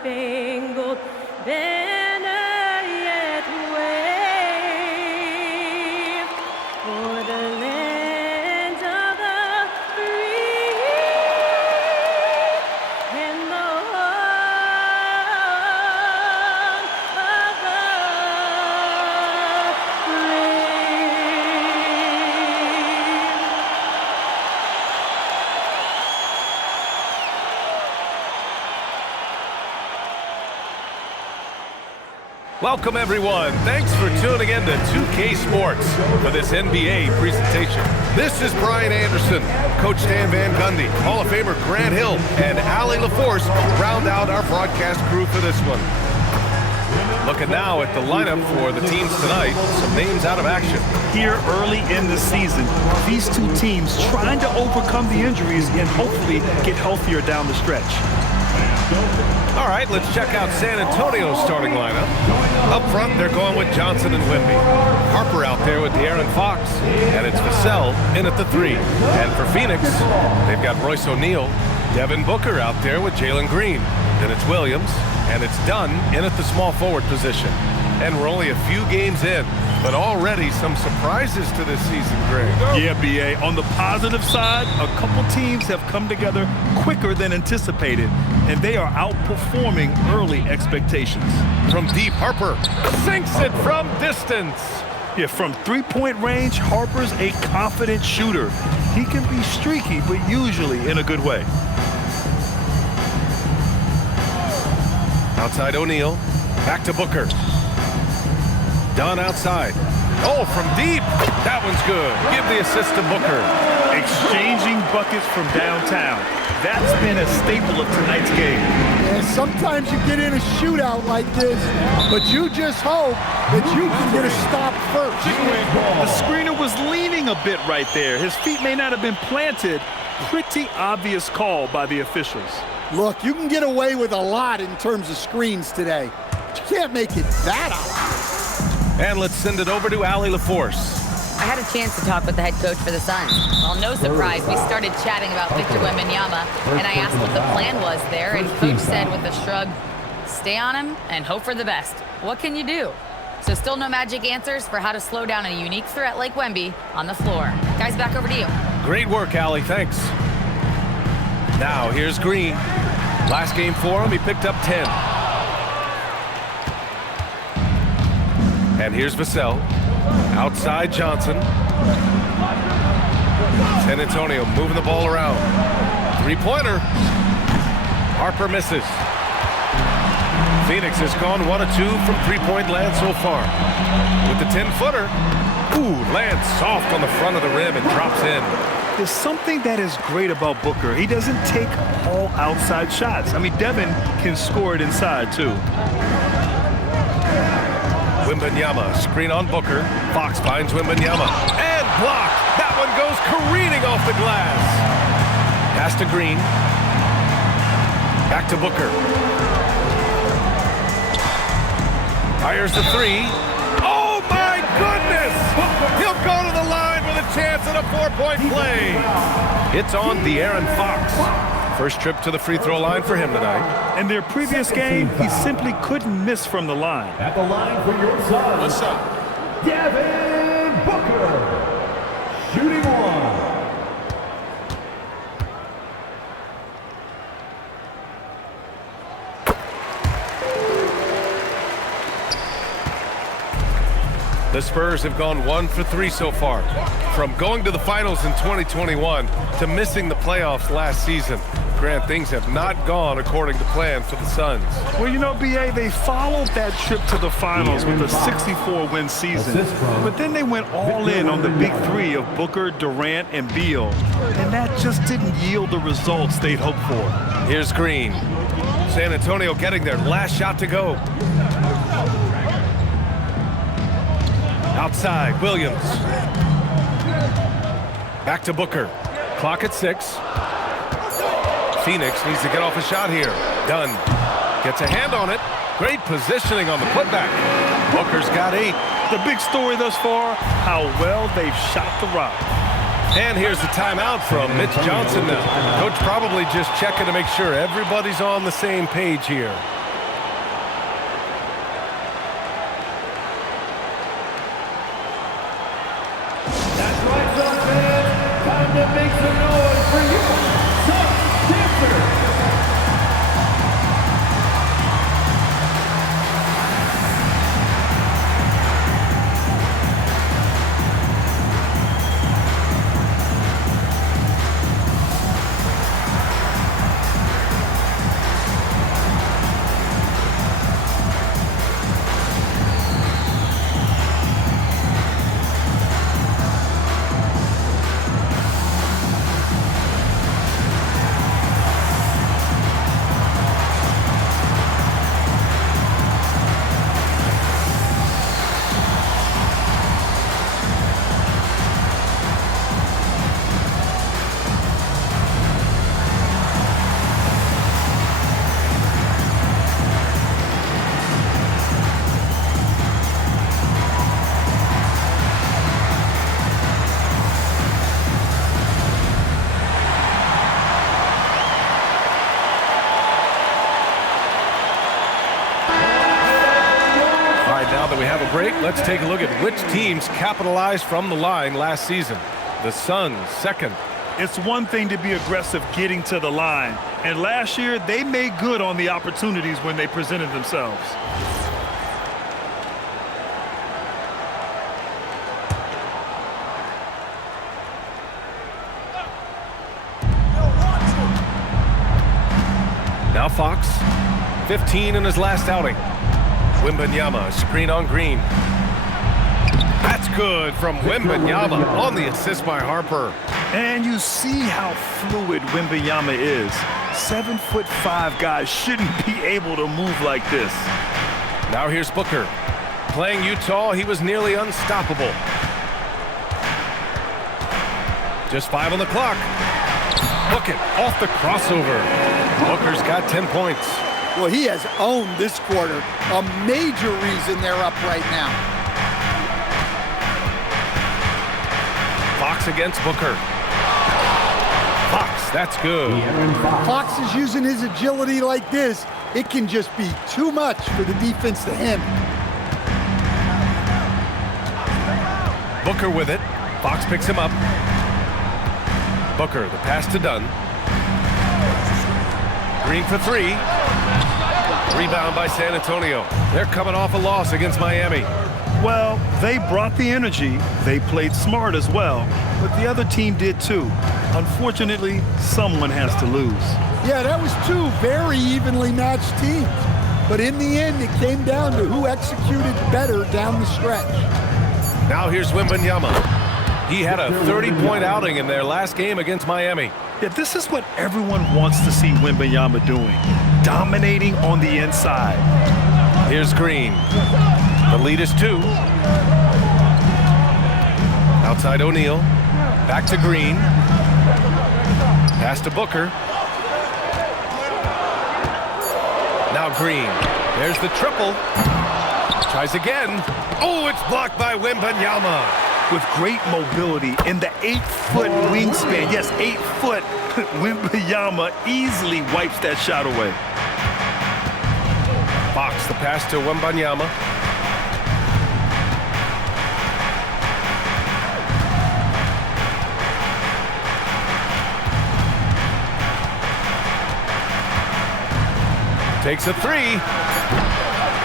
star-spangled banner yet wave for the land of the free and the home of the Welcome, everyone. Thanks for tuning in to 2K Sports for this NBA presentation. This is Brian Anderson, Coach Dan Van Gundy, Hall of Famer Grant Hill, and Allie LaForce round out our broadcast crew for this one. Looking now at the lineup for the teams tonight, some names out of action. Here early in the season, these two teams trying to overcome the injuries and hopefully get healthier down the stretch. All right, let's check out San Antonio's starting lineup. Up front, they're going with Johnson and Wemby. Harper out there with De'Aaron Fox. And it's Vassell in at the 3. And for Phoenix, they've got Royce O'Neal. Devin Booker out there with Jalen Green. Then it's Williams. And it's Dunn in at the small forward position. And we're only a few games in, but already some surprises to this season, Greg. Yeah, B.A. On the positive side, a couple teams have come together quicker than anticipated, and they are outperforming early expectations. From deep, Harper sinks it from distance. Yeah, from three-point range, Harper's a confident shooter. He can be streaky, but usually in a good way. Outside O'Neal, back to Booker. Dunn outside. Oh, from deep. That one's good. Give the assist to Booker. Exchanging buckets from downtown. That's been a staple of tonight's game. And sometimes you get in a shootout like this, but you just hope that you can get a stop first. The screener was leaning a bit right there. His feet may not have been planted. Pretty obvious call by the officials. Look, you can get away with a lot in terms of screens today. But you can't make it that obvious. And let's send it over to Allie LaForce. I had a chance to talk with the head coach for the Suns. Well, no surprise, we started chatting about Victor Wembanyama, and I asked what the plan was there, and Coach said with a shrug, stay on him and hope for the best. What can you do? So still no magic answers for how to slow down a unique threat like Wemby on the floor. Guys, back over to you. Great work, Allie. Thanks. Now, here's Green. Last game for him, he picked up 10. And here's Vassell. Outside Johnson. San Antonio moving the ball around. Three-pointer. Harper misses. Phoenix has gone 1 of 2 from three-point land so far. With the 10-footer. Ooh, lands soft on the front of the rim and drops in. There's something that is great about Booker. He doesn't take all outside shots. I mean, Devin can score it inside, too. Wembanyama, screen on Booker. Fox finds Wembanyama. And blocked. That one goes careening off the glass. Pass to Green. Back to Booker. Fires the 3. Oh, my goodness! He'll go to the line with a chance at a 4-point play. It's on De'Aaron Fox. First trip to the free throw line for him tonight. In their previous game, he simply couldn't miss from the line. At the line for your son, What's up? Devin Booker, shooting 1. The Spurs have gone 1 for 3 so far. From going to the finals in 2021 to missing the playoffs last season. Grant, things have not gone according to plan for the Suns. Well, you know, B.A., they followed that trip to the finals with a 64-win season. But then they went all in on the big 3 of Booker, Durant, and Beal. And that just didn't yield the results they'd hoped for. Here's Green. San Antonio getting their last shot to go. Outside, Williams. Back to Booker. Clock at 6. Phoenix needs to get off a shot here. Dunn gets a hand on it. Great positioning on the putback. Booker's got 8. The big story thus far, how well they've shot the rock. And here's the timeout from Mitch Johnson now. Coach probably just checking to make sure everybody's on the same page here. Make some noise for your son, dancer. We have a break. Let's take a look at which teams capitalized from the line last season. The Suns, second. It's one thing to be aggressive getting to the line, and last year they made good on the opportunities when they presented themselves. Now Fox, 15 in his last outing. Wembanyama, screen on Green. That's good from Wembanyama on the assist by Harper. And you see how fluid Wembanyama is. 7'5" guys shouldn't be able to move like this. Now here's Booker. Playing Utah, he was nearly unstoppable. Just 5 on the clock. Book it off the crossover. Booker's got 10 points. Well, he has owned this quarter. A major reason they're up right now. Fox against Booker. Fox, that's good. Fox is using his agility like this. It can just be too much for the defense to handle. Booker with it. Fox picks him up. Booker, the pass to Dunn. Green for 3. Rebound by San Antonio. They're coming off a loss against Miami. Well, they brought the energy. They played smart as well, but the other team did too. Unfortunately, someone has to lose. Yeah, that was 2 very evenly matched teams. But in the end, it came down to who executed better down the stretch. Now here's Wembanyama. He had a 30-point outing in their last game against Miami. Yeah, this is what everyone wants to see Wembanyama doing. Dominating on the inside. Here's Green. The lead is 2. Outside O'Neal. Back to Green. Pass to Booker. Now Green. There's the triple. Tries again. Oh, it's blocked by Wembanyama. With great mobility in the 8-foot wingspan. Yes, 8 foot. Wembanyama easily wipes that shot away. Fox, the pass to Wembanyama. Takes a 3.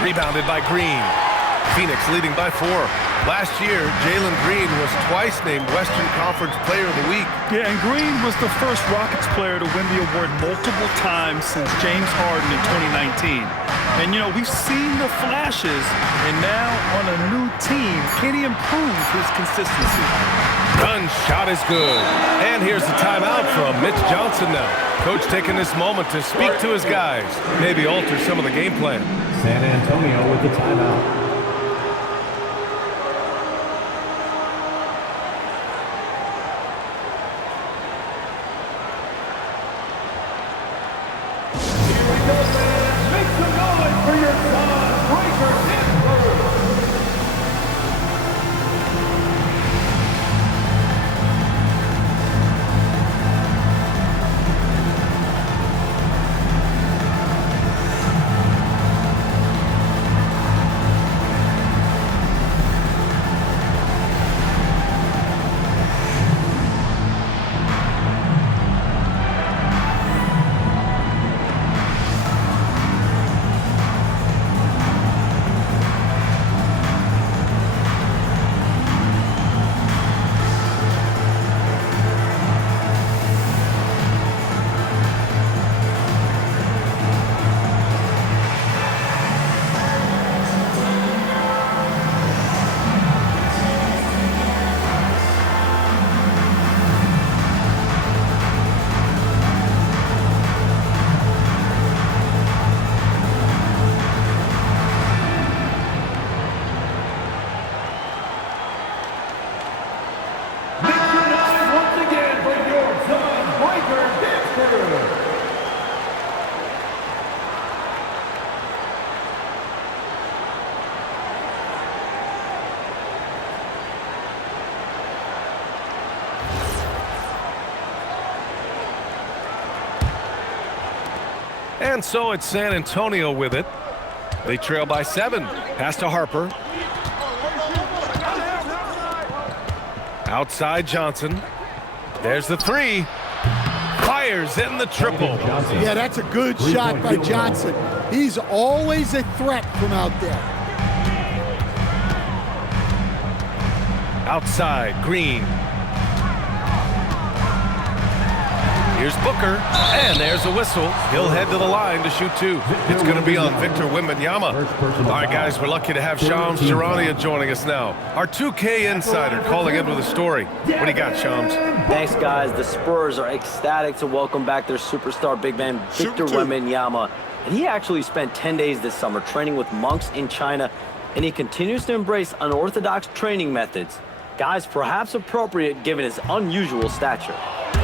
Rebounded by Green. Phoenix leading by 4. Last year, Jalen Green was twice named Western Conference Player of the Week. Yeah, and Green was the first Rockets player to win the award multiple times since James Harden in 2019. And, you know, we've seen the flashes, and now on a new team, can he improve his consistency? Dunn's shot is good. And here's the timeout from Mitch Johnson now. Coach taking this moment to speak to his guys, maybe alter some of the game plan. San Antonio with the timeout. And so it's San Antonio with it. They trail by 7. Pass to Harper. Outside Johnson. There's the 3. Fires in the triple. Yeah, that's a good shot by Johnson. He's always a threat from out there. Outside, Green. Here's Booker, and there's a whistle. He'll head to the line to shoot 2. It's going to be on Victor Wembanyama. All right, guys, we're lucky to have Shams Charania joining us now. Our 2K insider calling in with a story. What do you got, Shams? Thanks, guys. The Spurs are ecstatic to welcome back their superstar big man, Victor Wembanyama. And he actually spent 10 days this summer training with monks in China, and he continues to embrace unorthodox training methods. Guys, perhaps appropriate given his unusual stature.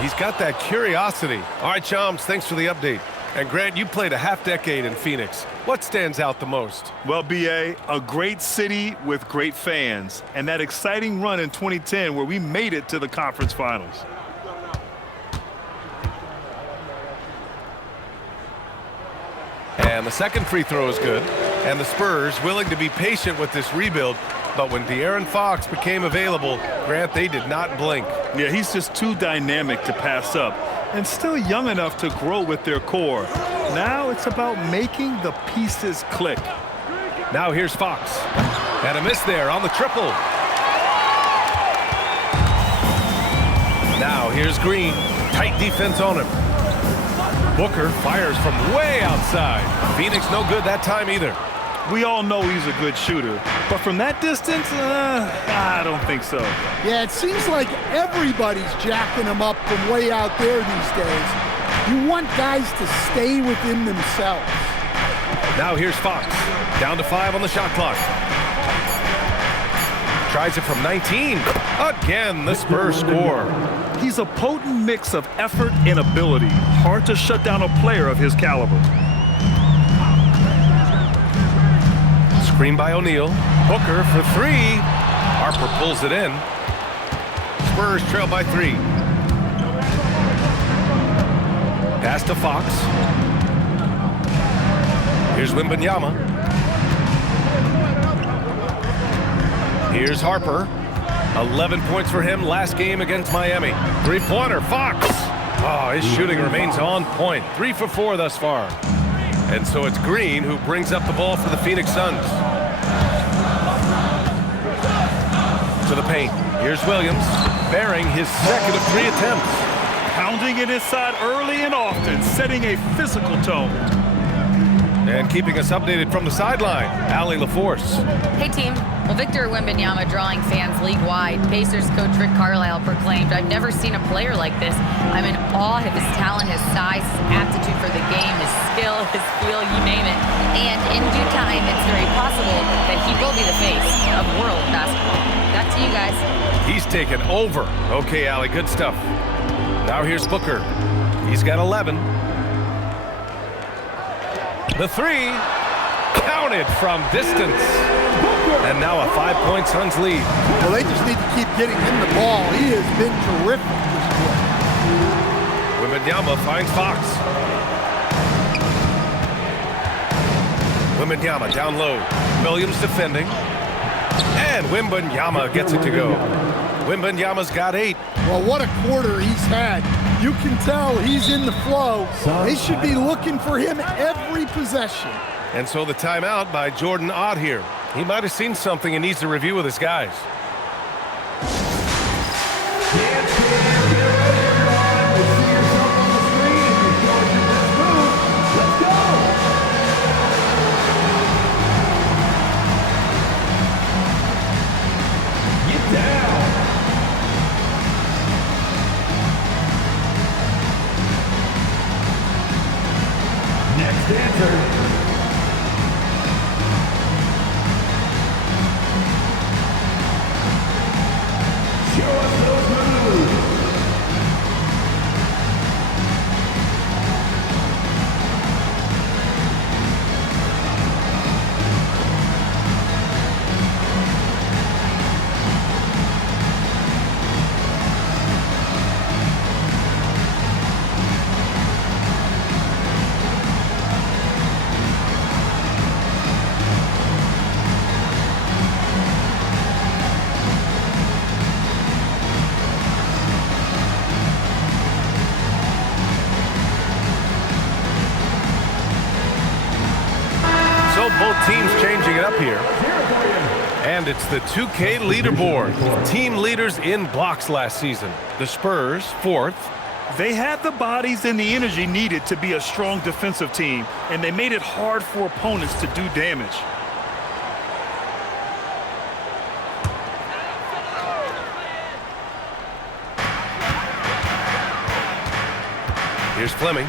He's got that curiosity. All right, Shams, thanks for the update. And Grant, you played a half-decade in Phoenix. What stands out the most? Well, B.A., a great city with great fans, and that exciting run in 2010 where we made it to the conference finals. And the second free throw is good. And the Spurs willing to be patient with this rebuild. But when De'Aaron Fox became available, Grant, they did not blink. Yeah, he's just too dynamic to pass up and still young enough to grow with their core. Now it's about making the pieces click. Now here's Fox. And a miss there on the triple. Now here's Green. Tight defense on him. Booker fires from way outside. Phoenix no good that time either. We all know he's a good shooter, but from that distance, I don't think so. Yeah, it seems like everybody's jacking him up from way out there these days. You want guys to stay within themselves. Now here's Fox. Down to 5 on the shot clock. Tries it from 19. Again, the Spurs score. He's a potent mix of effort and ability. Hard to shut down a player of his caliber. Screen by O'Neal. Booker for 3. Harper pulls it in. Spurs trail by 3. Pass to Fox. Here's Wembanyama. Here's Harper. 11 points for him last game against Miami. 3-pointer, Fox. Oh, his shooting remains on point. 3 for 4 thus far. And so it's Green who brings up the ball for the Phoenix Suns. To the paint. Here's Williams, bearing his second of 3 attempts. Pounding it inside early and often, setting a physical tone. And keeping us updated from the sideline, Allie LaForce. Hey, team. Well, Victor Wembanyama drawing fans league-wide. Pacers coach Rick Carlisle proclaimed, "I've never seen a player like this. I'm in awe of his talent, his size, his aptitude for the game, his skill, his feel, you name it. And in due time, it's very possible that he will be the face of world basketball." Back to you guys. He's taken over. Okay, Allie, good stuff. Now here's Booker. He's got 11. The 3, counted from distance. And now a 5-point Suns lead. Well, they just need to keep getting him the ball. He has been terrific this year. Wembanyama finds Fox. Wembanyama down low. Williams defending. And Wembanyama gets it to go. Wembanyama's got 8. Well, what a quarter he's had. You can tell he's in the flow. They should be looking for him every possession. And so the timeout by Jordan Ott here. He might have seen something and needs to review with his guys. here. And it's the 2K leaderboard. Team leaders in blocks last season. The Spurs, 4th. They had the bodies and the energy needed to be a strong defensive team, and they made it hard for opponents to do damage. Here's Fleming.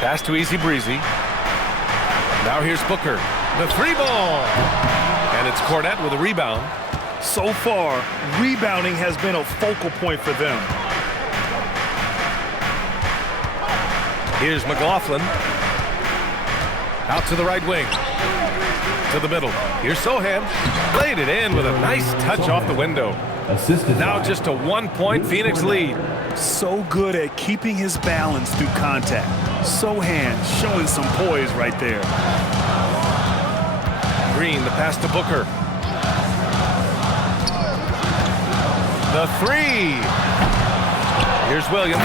Pass to Easy Breezy. Now here's Booker. The 3-ball. And it's Cornette with a rebound. So far, rebounding has been a focal point for them. Here's McLaughlin. Out to the right wing. To the middle. Here's Sohan. Played it in with a nice touch off the window. Now just a 1-point Phoenix lead. So good at keeping his balance through contact. Sohan showing some poise right there. Green, the pass to Booker. The 3. Here's Williams.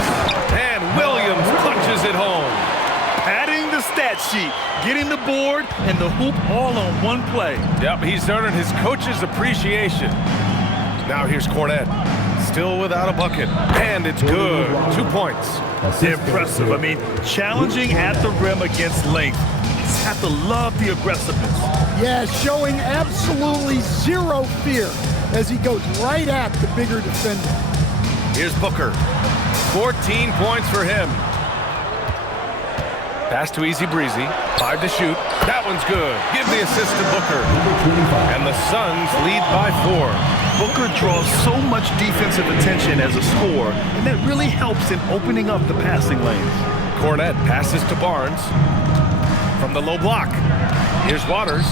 And Williams punches it home. Padding the stat sheet, getting the board and the hoop all on one play. Yep, he's earning his coach's appreciation. Now here's Cornette. Still without a bucket. And it's good. 2 points. Impressive. I mean, challenging at the rim against length. Just have to love the aggressiveness. Yeah, showing absolutely zero fear as he goes right at the bigger defender. Here's Booker. 14 points for him. Pass to Easy Breezy. 5 to shoot. That one's good. Give the assist to Booker. And the Suns lead by 4. Booker draws so much defensive attention as a scorer, and that really helps in opening up the passing lanes. Cornette passes to Barnes. From the low block. Here's Waters.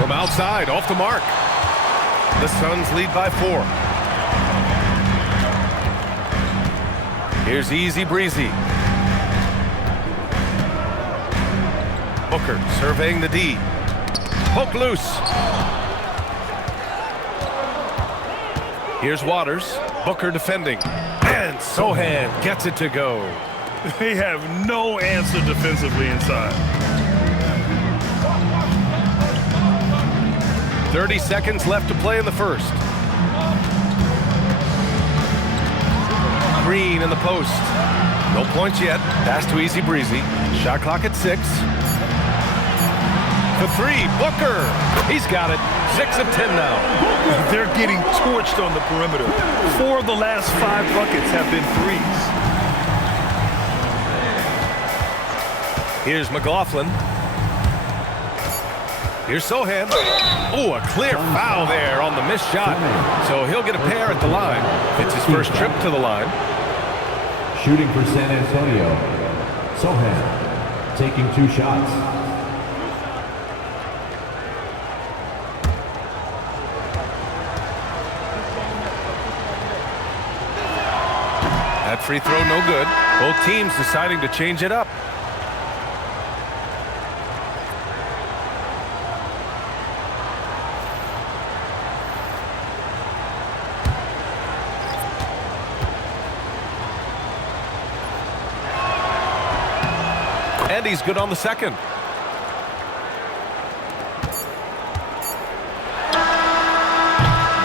From outside, off the mark. The Suns lead by 4. Here's Easy Breezy. Booker surveying the D. Poke loose. Here's Waters. Booker defending. And Sohan gets it to go. They have no answer defensively inside. 30 seconds left to play in the first. Green in the post. No points yet. Pass to Easy Breezy. Shot clock at 6. The 3, Booker. He's got it. 6 of 10 now. They're getting torched on the perimeter. 4 of the last 5 buckets have been threes. Here's McLaughlin. Here's Sohan. Oh, a clear foul there on the missed shot. So he'll get a pair at the line. It's his first trip to the line. Shooting for San Antonio. Sohan taking 2 shots. That free throw no good. Both teams deciding to change it up. And he's good on the second.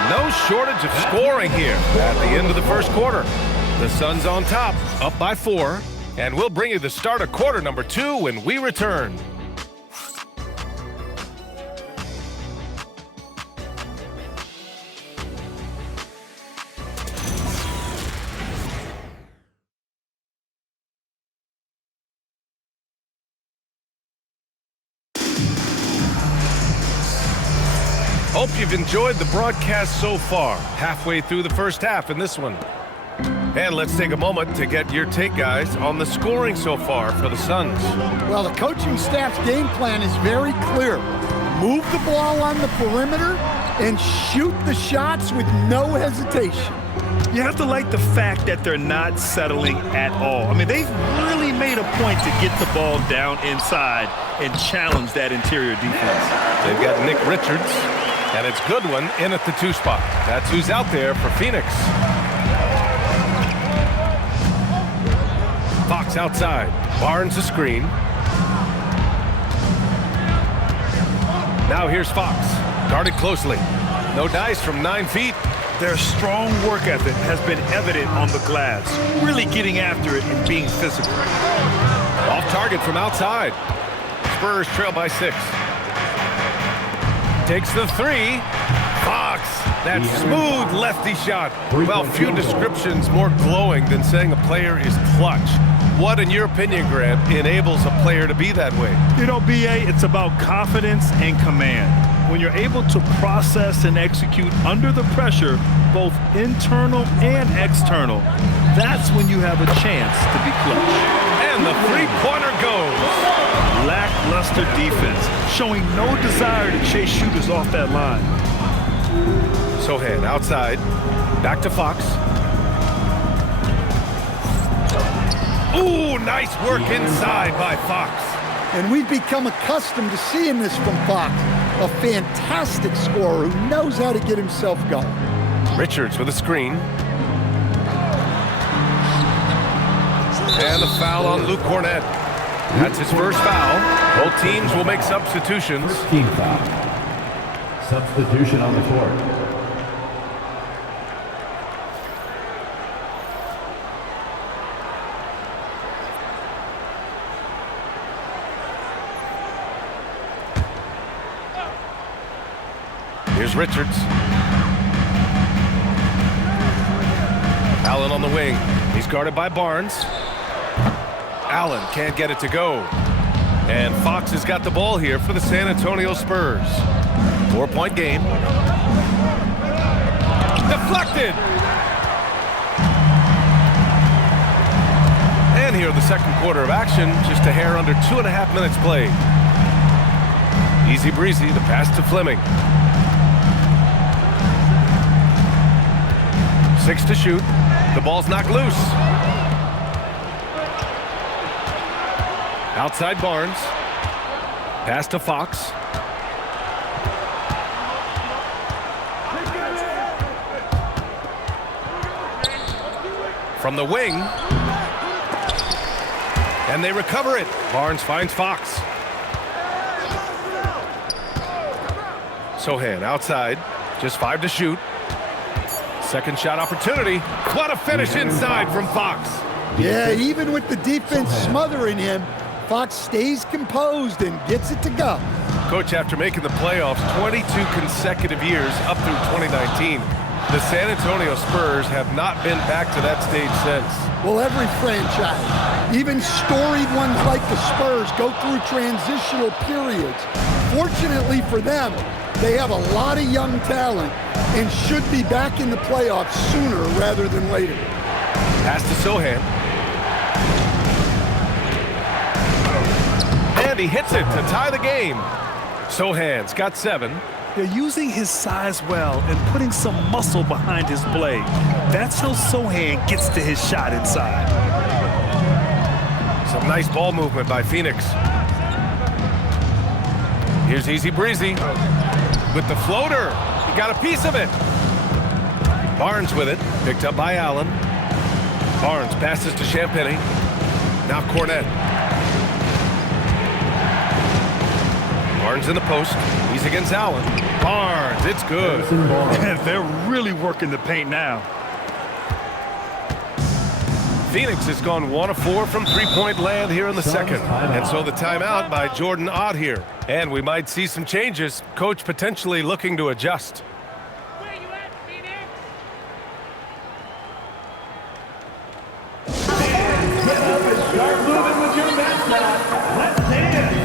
No shortage of scoring here at the end of the first quarter. The Suns on top, up by 4, and we'll bring you the start of quarter number 2 when we return. Hope you've enjoyed the broadcast so far. Halfway through the first half in this one. And let's take a moment to get your take, guys, on the scoring so far for the Suns. Well, the coaching staff's game plan is very clear. Move the ball on the perimeter and shoot the shots with no hesitation. You have to like the fact that they're not settling at all. I mean, they've really made a point to get the ball down inside and challenge that interior defense. They've got Nick Richards, and it's Goodwin in at the 2 spot. That's who's out there for Phoenix. Fox outside. Barnes a screen. Now here's Fox. Guarded closely. No dice from 9 feet. Their strong work ethic has been evident on the glass, really getting after it and being physical. Off target from outside. Spurs trail by 6. Takes the 3. Fox, that smooth lefty shot. Well, few descriptions more glowing than saying a player is clutch. What, in your opinion, Grant, enables a player to be that way? You know, B.A., it's about confidence and command. When you're able to process and execute under the pressure, both internal and external, that's when you have a chance to be clutch. And the three-pointer goes. Lackluster defense, showing no desire to chase shooters off that line. Sohan outside. Back to Fox. Ooh, nice work inside by Fox. And we've become accustomed to seeing this from Fox. A fantastic scorer who knows how to get himself going. Richards with a screen. And a foul on Luke Cornett. That's his first foul. Both teams will make substitutions. First team foul. Substitution on the court. Here's Richards. Allen on the wing. He's guarded by Barnes. Allen can't get it to go. And Fox has got the ball here for the San Antonio Spurs. 4-point game. Deflected. And here in the second quarter of action, just a hair under 2.5 minutes played. Easy breezy, the pass to Fleming. 6 to shoot. The ball's knocked loose. Outside Barnes. Pass to Fox. From the wing. And they recover it. Barnes finds Fox. Sohan outside. Just 5 to shoot. Second shot opportunity. What a finish inside from Fox. Yeah, even with the defense smothering him, Fox stays composed and gets it to go. Coach, after making the playoffs 22 consecutive years up through 2019, the San Antonio Spurs have not been back to that stage since. Well, every franchise, even storied ones like the Spurs, go through transitional periods. Fortunately for them, they have a lot of young talent and should be back in the playoffs sooner rather than later. Pass to Sohan. And he hits it to tie the game. Sohan's got 7. They're using his size well and putting some muscle behind his blade. That's how Sohan gets to his shot inside. Some nice ball movement by Phoenix. Here's Easy Breezy with the floater. He got a piece of it. Barnes with it, picked up by Allen. Barnes passes to Champagny. Now Cornett. Barnes in the post. He's against Allen. Barnes, it's good. They're really working the paint now. Phoenix has gone 1 of 4 from three-point land here in the second. And so the timeout by Jordan Ott here. And we might see some changes. Coach potentially looking to adjust. Where you at, Phoenix? Get up and start moving with your mascot. Let's dance.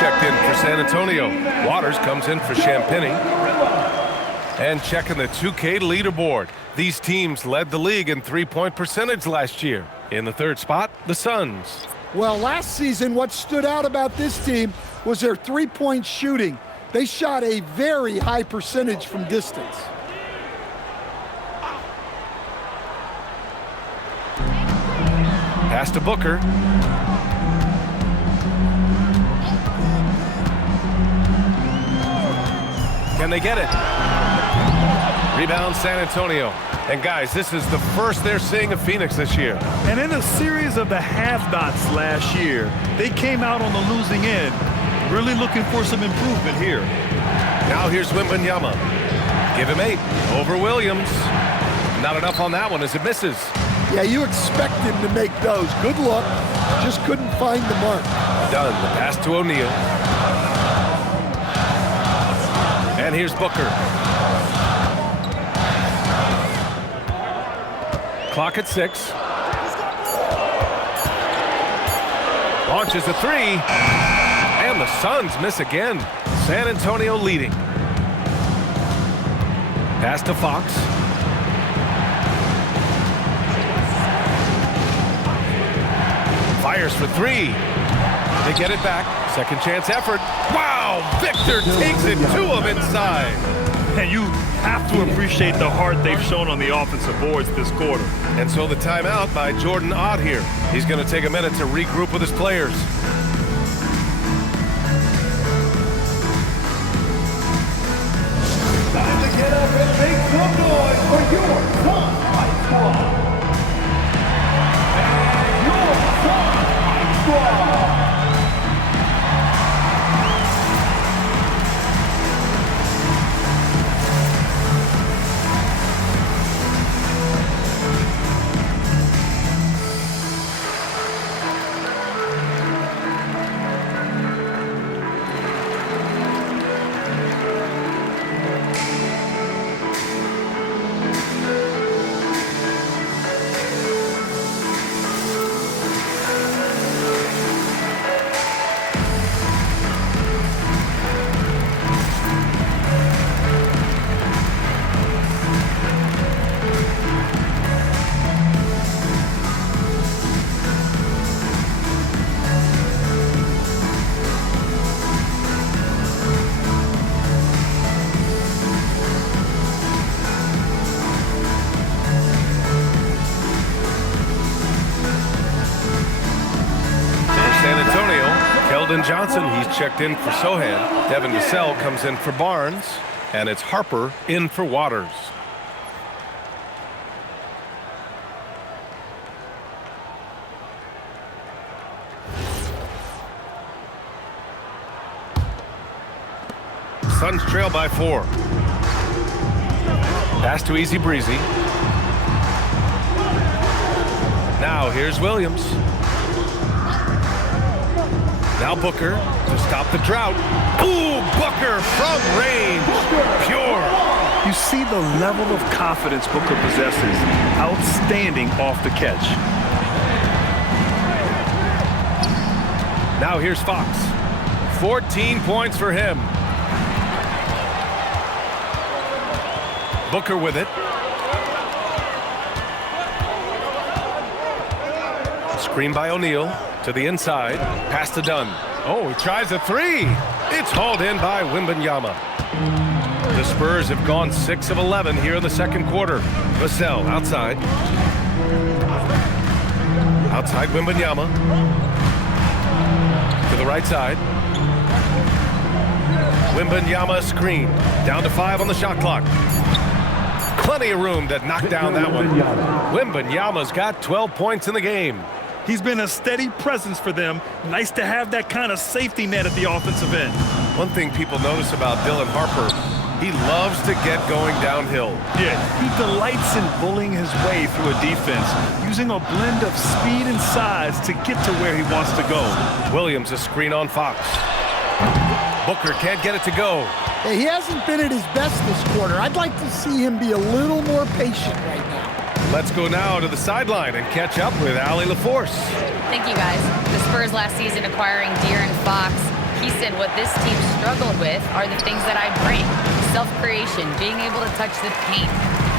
checked in for San Antonio. Waters comes in for Champagny. And checking the 2K leaderboard. These teams led the league in three-point percentage last year. In the third spot, the Suns. Well, last season, what stood out about this team was their three-point shooting. They shot a very high percentage from distance. Pass to Booker. Can they get it? Rebound San Antonio. And guys, this is the first they're seeing of Phoenix this year. And in a series of the have-nots last year, they came out on the losing end. Really looking for some improvement here. Now here's Wembanyama. Give him 8 over Williams. Not enough on that one as it misses. Yeah, you expect him to make those. Good luck. Just couldn't find the mark. Done. The pass to O'Neal. And here's Booker. Clock at 6. Launches a 3. And the Suns miss again. San Antonio leading. Pass to Fox. Fires for 3. They get it back. Second chance effort. Wow! Victor takes it to him inside. And you have to appreciate the heart they've shown on the offensive boards this quarter. And so the timeout by Jordan Ott here. He's going to take a minute to regroup with his players. Time to get up and make some noise for your Sun High Squad. And your Sun High Squad. Johnson, he's checked in for Sohan. Devin Vassell comes in for Barnes. And it's Harper in for Waters. Suns trail by 4. Pass to Easy Breezy. Now here's Williams. Now Booker to stop the drought. Ooh, Booker from range. Pure. You see the level of confidence Booker possesses. Outstanding off the catch. Now here's Fox. 14 points for him. Booker with it. Screen by O'Neal. To the inside, pass to Dunn. Oh, he tries a 3. It's hauled in by Wembanyama. The Spurs have gone 6 of 11 here in the second quarter. Vassell outside. Outside Wembanyama. To the right side. Wembanyama screen. Down to 5 on the shot clock. Plenty of room to knock down that one. Wembanyama's got 12 points in the game. He's been a steady presence for them. Nice to have that kind of safety net at the offensive end. One thing people notice about Dylan Harper, he loves to get going downhill. Yeah, he delights in bullying his way through a defense, using a blend of speed and size to get to where he wants to go. Williams a screen on Fox. Booker can't get it to go. Hey, he hasn't been at his best this quarter. I'd like to see him be a little more patient right now. Let's go now to the sideline and catch up with Allie LaForce. Thank you, guys. The Spurs last season acquiring De'Aaron Fox. He said said what this team struggled with are the things that I bring. Self-creation, being able to touch the paint,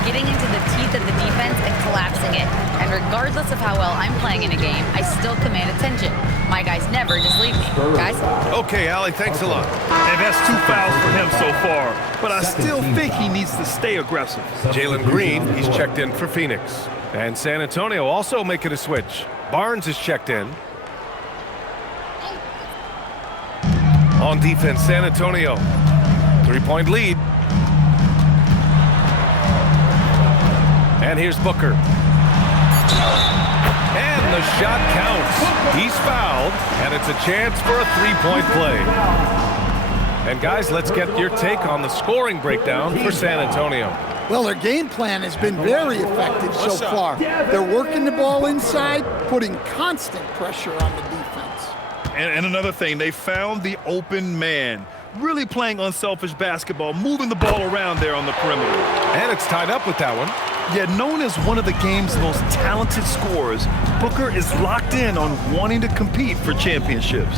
getting into the teeth of the defense and collapsing it. And regardless of how well I'm playing in a game, I still command attention. My guys never just leave me. Guys? Okay, Allie, thanks a lot. And that's 2 fouls for him so far. But I still think he needs to stay aggressive. Jalen Green, he's checked in for Phoenix. And San Antonio also making a switch. Barnes is checked in. On defense, San Antonio. 3-point lead. And here's Booker. And the shot counts. He's fouled, and it's a chance for a 3-point play. And guys, let's get your take on the scoring breakdown for San Antonio. Well, their game plan has been very effective so far. They're working the ball inside, putting constant pressure on the defense. And another thing, they found the open man. Really playing unselfish basketball, moving the ball around there on the perimeter. And it's tied up with that one. Yet known as one of the game's most talented scorers, Booker is locked in on wanting to compete for championships.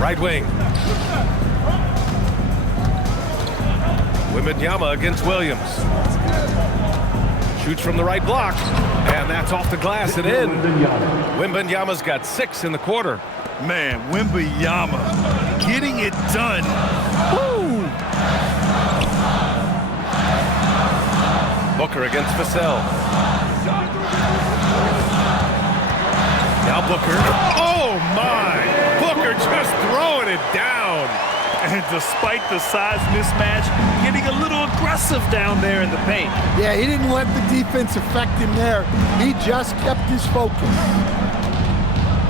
Right wing. Wembanyama against Williams. Shoots from the right block. And that's off the glass and in. Wembanyama's got 6 in the quarter. Man, Wembanyama getting it done. Woo! Booker against Vassell. Now Booker. Oh my! Booker just throwing it down. And despite the size mismatch, getting a little aggressive down there in the paint. Yeah, he didn't let the defense affect him there. He just kept his focus.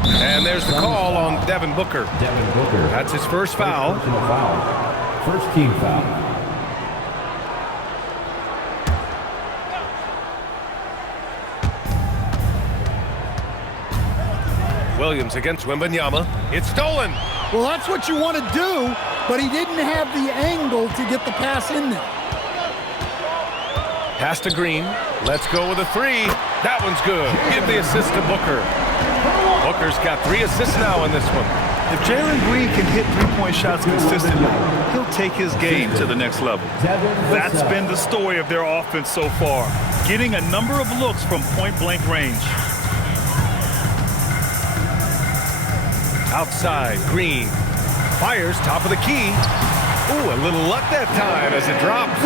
And there's the call on Devin Booker. That's his first foul. First team foul. Williams against Wembanyama. It's stolen. Well, that's what you want to do, but he didn't have the angle to get the pass in there. Pass to Green. Let's go with a 3. That one's good. Give the assist to Booker. Booker's got 3 assists now in this one. If Jalen Green can hit 3-point shots consistently, he'll take his game to the next level. That's been the story of their offense so far, getting a number of looks from point-blank range. Outside, Green. Fires top of the key. Ooh, a little luck that time as it drops.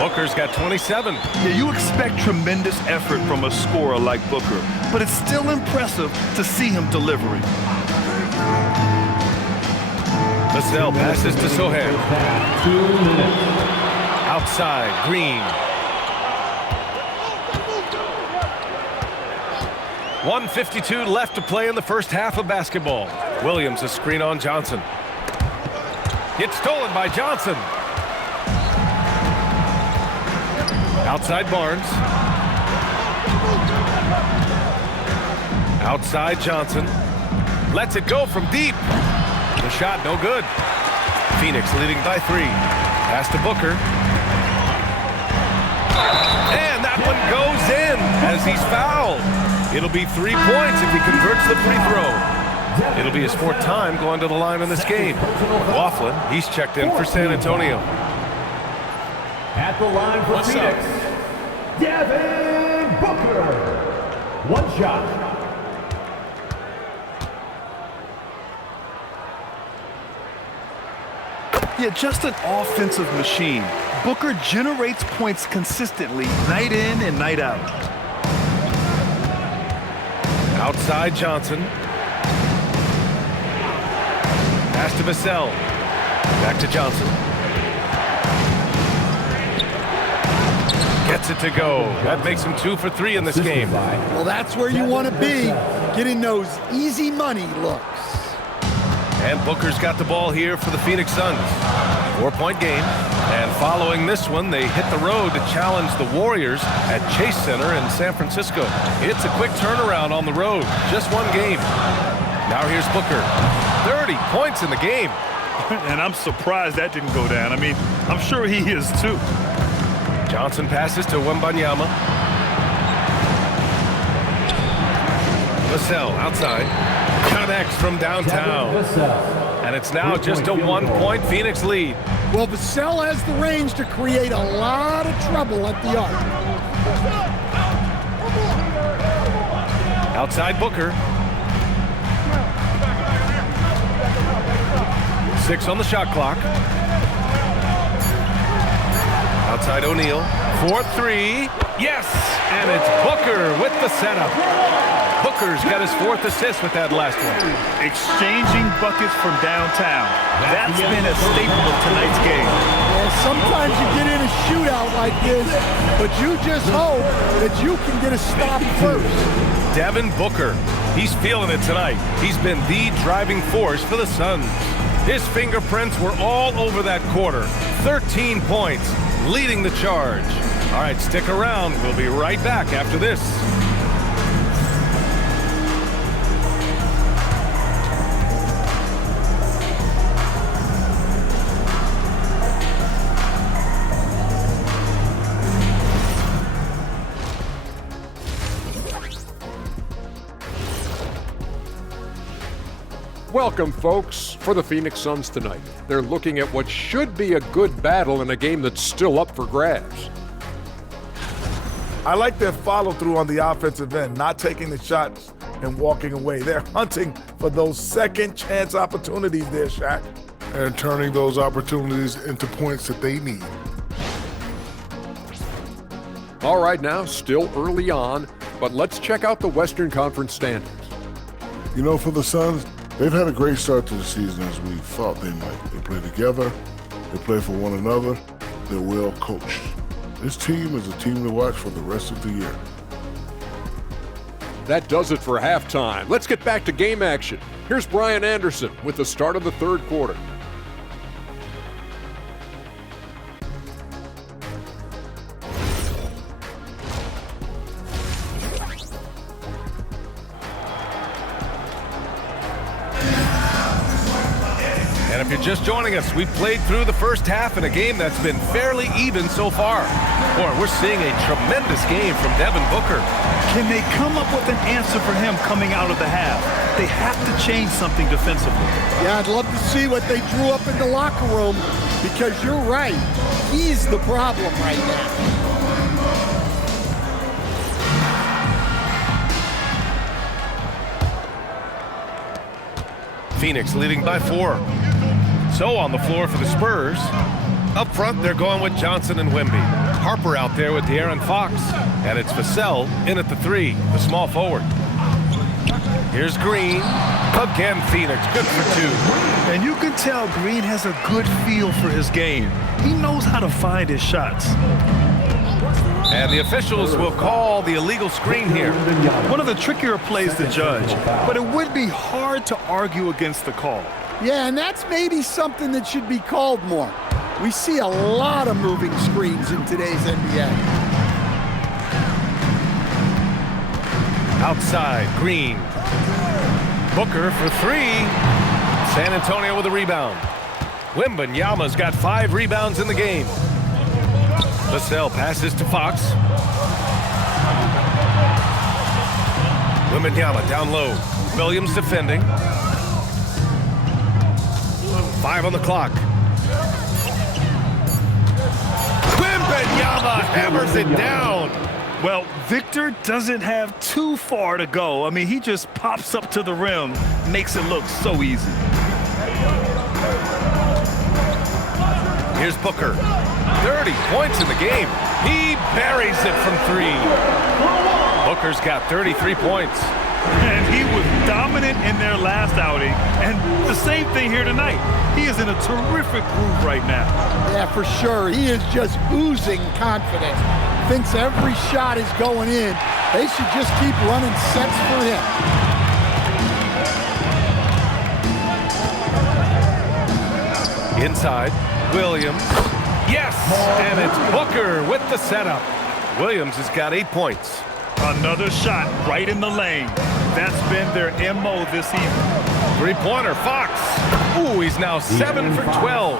Booker's got 27. Yeah, you expect tremendous effort from a scorer like Booker, but it's still impressive to see him delivering. Vassell passes to Sohan. 2 minutes. Outside, Green. 1:52 left to play in the first half of basketball. Williams a screen on Johnson. It's stolen by Johnson. Outside Barnes. Outside Johnson. Lets it go from deep. The shot no good. Phoenix leading by 3. Pass to Booker. And that one goes in as he's fouled. It'll be 3 points if he converts the free throw. It'll be a sport time going to the line in this game. Laughlin, he's checked in for San Antonio. At the line for Phoenix, Devin Booker. 1 shot. Yeah, just an offensive machine. Booker generates points consistently, night in and night out. Outside Johnson. Pass to Vassell. Back to Johnson. Gets it to go. That makes him 2 for 3 in this game. Well, that's where you want to be, getting those easy money looks. And Booker's got the ball here for the Phoenix Suns. 4-point game. And following this one, they hit the road to challenge the Warriors at Chase Center in San Francisco. It's a quick turnaround on the road. Just 1 game. Now here's Booker. 30 points in the game. And I'm surprised that didn't go down. I mean, I'm sure he is too. Johnson passes to Wembanyama. Vassell outside. Connects from downtown. And And it's now just a 1-point Phoenix lead. Well, Vassell has the range to create a lot of trouble at the arc. Outside Booker. 6 on the shot clock. Outside O'Neal. 4-3. Yes! And it's Booker with the setup. Booker's got his 4th assist with that last one. Exchanging buckets from downtown. That's been a staple of tonight's game. Yeah, sometimes you get in a shootout like this, but you just hope that you can get a stop first. Devin Booker. He's feeling it tonight. He's been the driving force for the Suns. His fingerprints were all over that quarter. 13 points, leading the charge. All right, stick around. We'll be right back after this. Welcome, folks, for the Phoenix Suns tonight. They're looking at what should be a good battle in a game that's still up for grabs. I like their follow-through on the offensive end, not taking the shots and walking away. They're hunting for those second-chance opportunities there, Shaq. And turning those opportunities into points that they need. All right, now, still early on, but let's check out the Western Conference standings. You know, for the Suns, they've had a great start to the season as we thought they might. They play together, they play for one another, they're well coached. This team is a team to watch for the rest of the year. That does it for halftime. Let's get back to game action. Here's Brian Anderson with the start of the third quarter. And if you're just joining us, we've played through the first half in a game that's been fairly even so far. Boy, we're seeing a tremendous game from Devin Booker. Can they come up with an answer for him coming out of the half? They have to change something defensively. Yeah, I'd love to see what they drew up in the locker room, because you're right. He's the problem right now. Phoenix leading by 4. So on the floor for the Spurs. Up front, they're going with Johnson and Wemby. Harper out there with De'Aaron Fox. And it's Vassell in at the 3, the small forward. Here's Green. Again, Phoenix, good for 2. And you can tell Green has a good feel for his game. He knows how to find his shots. And the officials will call the illegal screen here. One of the trickier plays to judge, but it would be hard to argue against the call. Yeah, and that's maybe something that should be called more. We see a lot of moving screens in today's NBA. Outside, Green. Booker for 3. San Antonio with a rebound. Wembanyama's got 5 rebounds in the game. Vassell passes to Fox. Wembanyama down low. Williams defending. 5 on the clock. Wembanyama hammers it down. Well, Victor doesn't have too far to go. I mean, he just pops up to the rim, makes it look so easy. Here's Booker. 30 points in the game. He buries it from 3. Booker's got 33 points. And he was dominant in their last outing. And the same thing here tonight. He is in a terrific groove right now. Yeah, for sure. He is just oozing confidence. Thinks every shot is going in. They should just keep running sets for him. Inside, Williams. Yes! And it's Booker with the setup. Williams has got 8 points. Another shot right in the lane. That's been their MO this evening. 3-pointer, Fox. Ooh, he's now 7 for 12.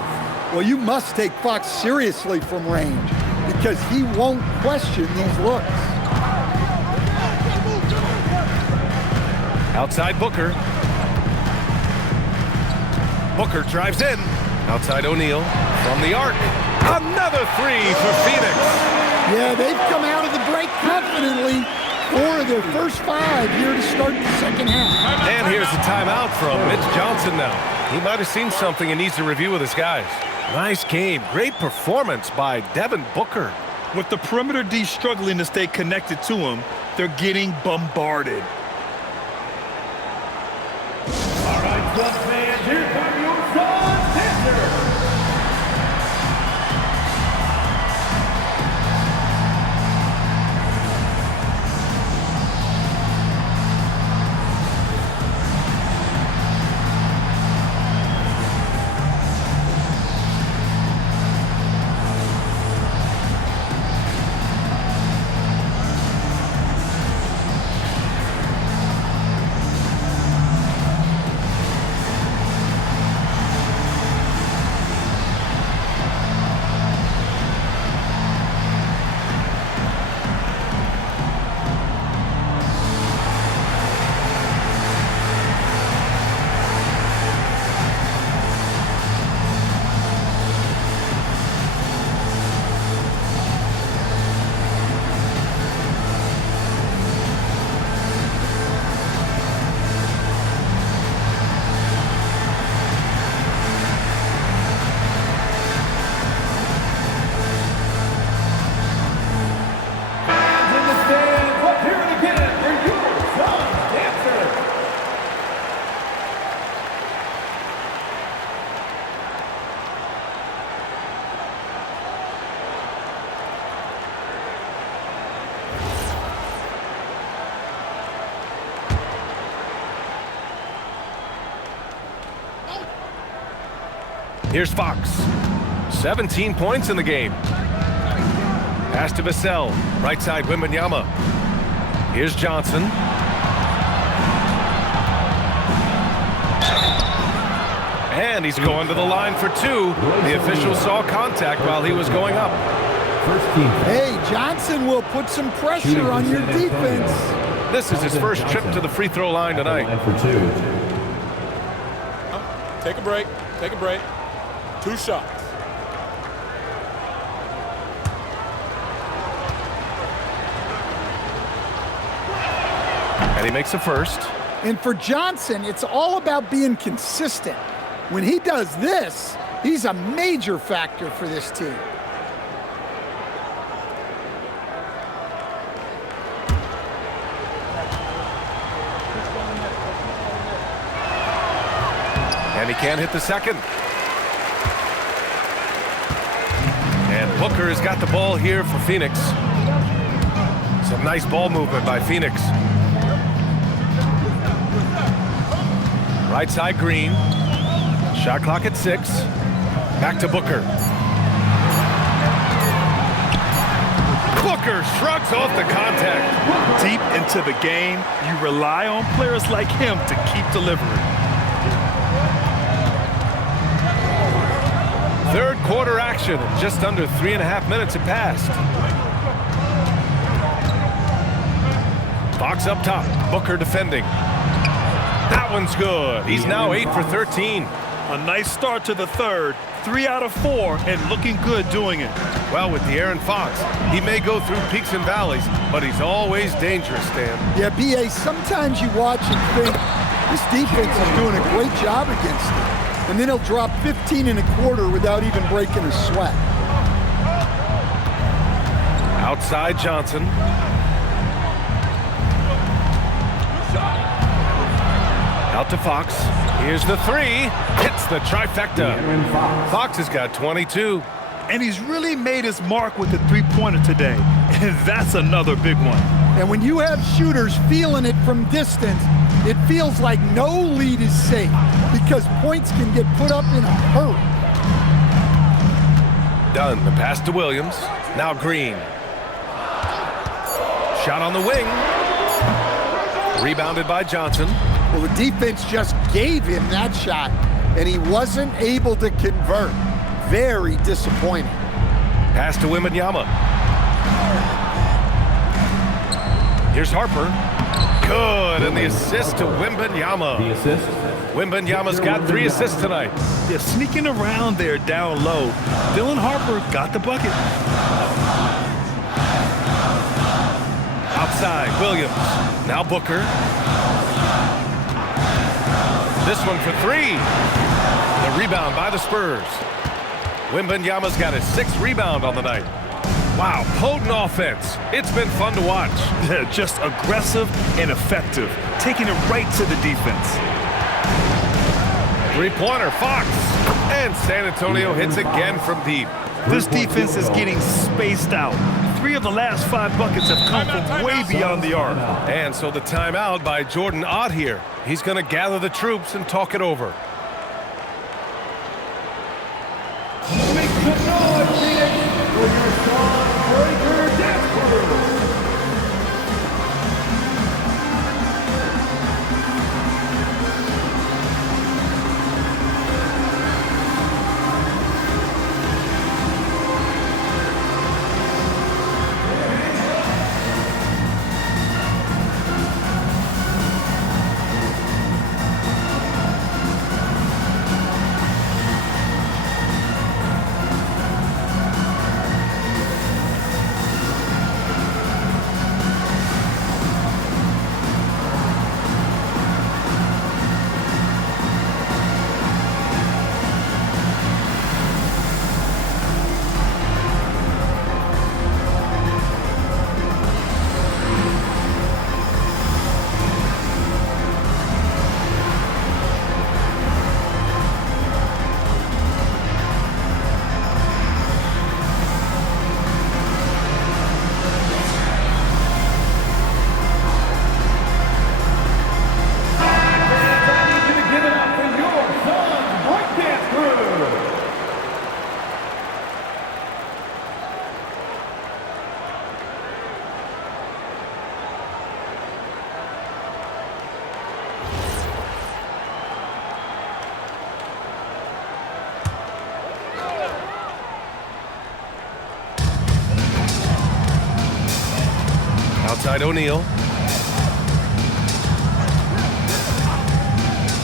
Well, you must take Fox seriously from range, because he won't question these looks. Outside Booker. Booker drives in. Outside O'Neal from the arc. Another three for Phoenix. Yeah, they've come out of the break confidently. 4 of their first 5 here to start the second half. And here's the timeout from Mitch Johnson now. He might have seen something and needs to review with his guys. Nice game. Great performance by Devin Booker. With the perimeter D struggling to stay connected to him, they're getting bombarded. All right, Suns fans, here come your Suns dancers. Here's Fox. 17 points in the game. Pass to Vassell. Right side, Wembanyama. Here's Johnson. And he's going to the line for 2. The official saw contact while he was going up. Hey, Johnson will put some pressure on your defense. This is his first trip to the free throw line tonight. Take a break. Take a break. 2 shots. And he makes a first. And for Johnson, it's all about being consistent. When he does this, he's a major factor for this team. And he can't hit the second. And Booker has got the ball here for Phoenix. Some nice ball movement by Phoenix. Right side, Green. Shot clock at 6. Back to Booker. Booker shrugs off the contact. Deep into the game, you rely on players like him to keep delivering. Third quarter action. Just under 3.5 minutes have passed. Fox up top. Booker defending. That one's good. He's now 8 for 13. A nice start to the third. 3 out of 4 and looking good doing it. Well, with De'Aaron Fox, he may go through peaks and valleys, but he's always dangerous, Stan. Yeah, B.A., sometimes you watch and think this defense is doing a great job against him. And then he'll drop 15 in a quarter without even breaking a sweat. Outside Johnson. Out to Fox. Here's the 3. Hits the trifecta. Fox has got 22. And he's really made his mark with the three-pointer today. And that's another big one. And when you have shooters feeling it from distance, it feels like no lead is safe because points can get put up in a hurry. Done. The pass to Williams. Now Green. Shot on the wing. Rebounded by Johnson. Well, the defense just gave him that shot, and he wasn't able to convert. Very disappointing. Pass to Wembanyama. Here's Harper. Good, and the assist to Wembanyama. The assist. Wembanyama's got 3 assists tonight. They're sneaking around there down low. Dylan Harper got the bucket. Outside, Williams. Now Booker. This one for 3. The rebound by the Spurs. Wembanyama's got his 6th rebound on the night. Wow, potent offense. It's been fun to watch. Just aggressive and effective, taking it right to the defense. Three-pointer, Fox. And San Antonio hits again from deep. This defense is getting spaced out. 3 of the last 5 buckets have come from way beyond the arc. And so the timeout by Jordan Ott here. He's going to gather the troops and talk it over. Make some noise, Phoenix, for your song breaker dance crew. Outside O'Neal.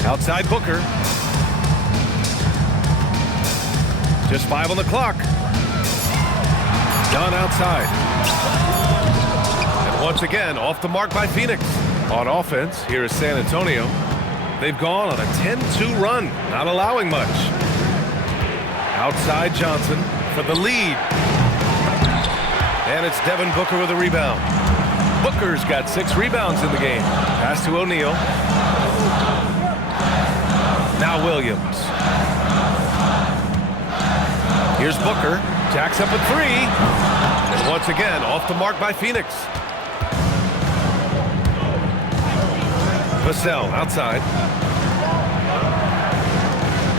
Outside Booker. Just 5 on the clock. Done outside. And once again, off the mark by Phoenix. On offense, here is San Antonio. They've gone on a 10-2 run, not allowing much. Outside Johnson for the lead. And it's Devin Booker with a rebound. Booker's got 6 rebounds in the game. Pass to O'Neal. Now Williams. Here's Booker. Jacks up a 3. And once again, off the mark by Phoenix. Vassell outside.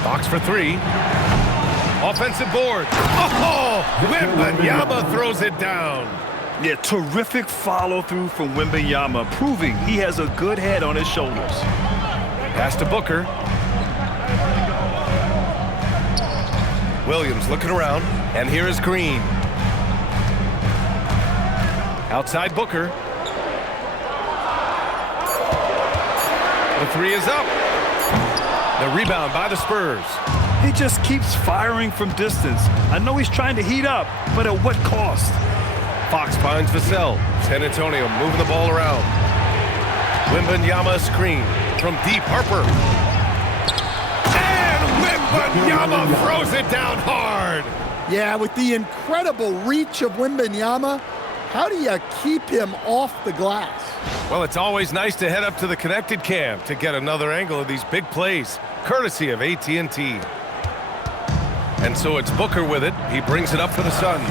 Fox for 3. Offensive board. Oh! Wembanyama throws it down. Yeah, terrific follow-through from Wembanyama, proving he has a good head on his shoulders. Pass to Booker. Williams looking around, and here is Green. Outside Booker. The 3 is up. The rebound by the Spurs. He just keeps firing from distance. I know he's trying to heat up, but at what cost? Fox finds Vassell. San Antonio moving the ball around. Wembanyama screen from deep. Harper. And Wembanyama throws it down hard. Yeah, with the incredible reach of Wembanyama, how do you keep him off the glass? Well, it's always nice to head up to the connected cam to get another angle of these big plays, courtesy of AT&T. And so it's Booker with it. He brings it up for the Suns.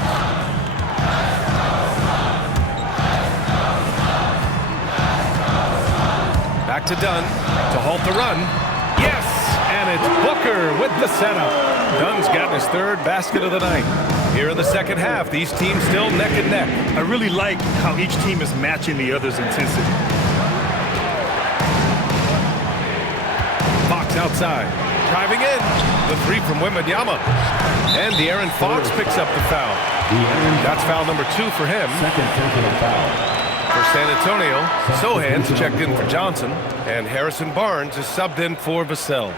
Back to Dunn to halt the run. Yes, and it's Booker with the setup. Dunn's gotten his 3rd basket of the night. Here in the second half, these teams still neck and neck. I really like how each team is matching the other's intensity. Fox outside, driving in. The 3 from Wembanyama. And De'Aaron Fox picks up the foul. That's foul number 2 for him. Second personal foul. For San Antonio, Sohan's checked in for Johnson, and Harrison Barnes is subbed in for Vassell.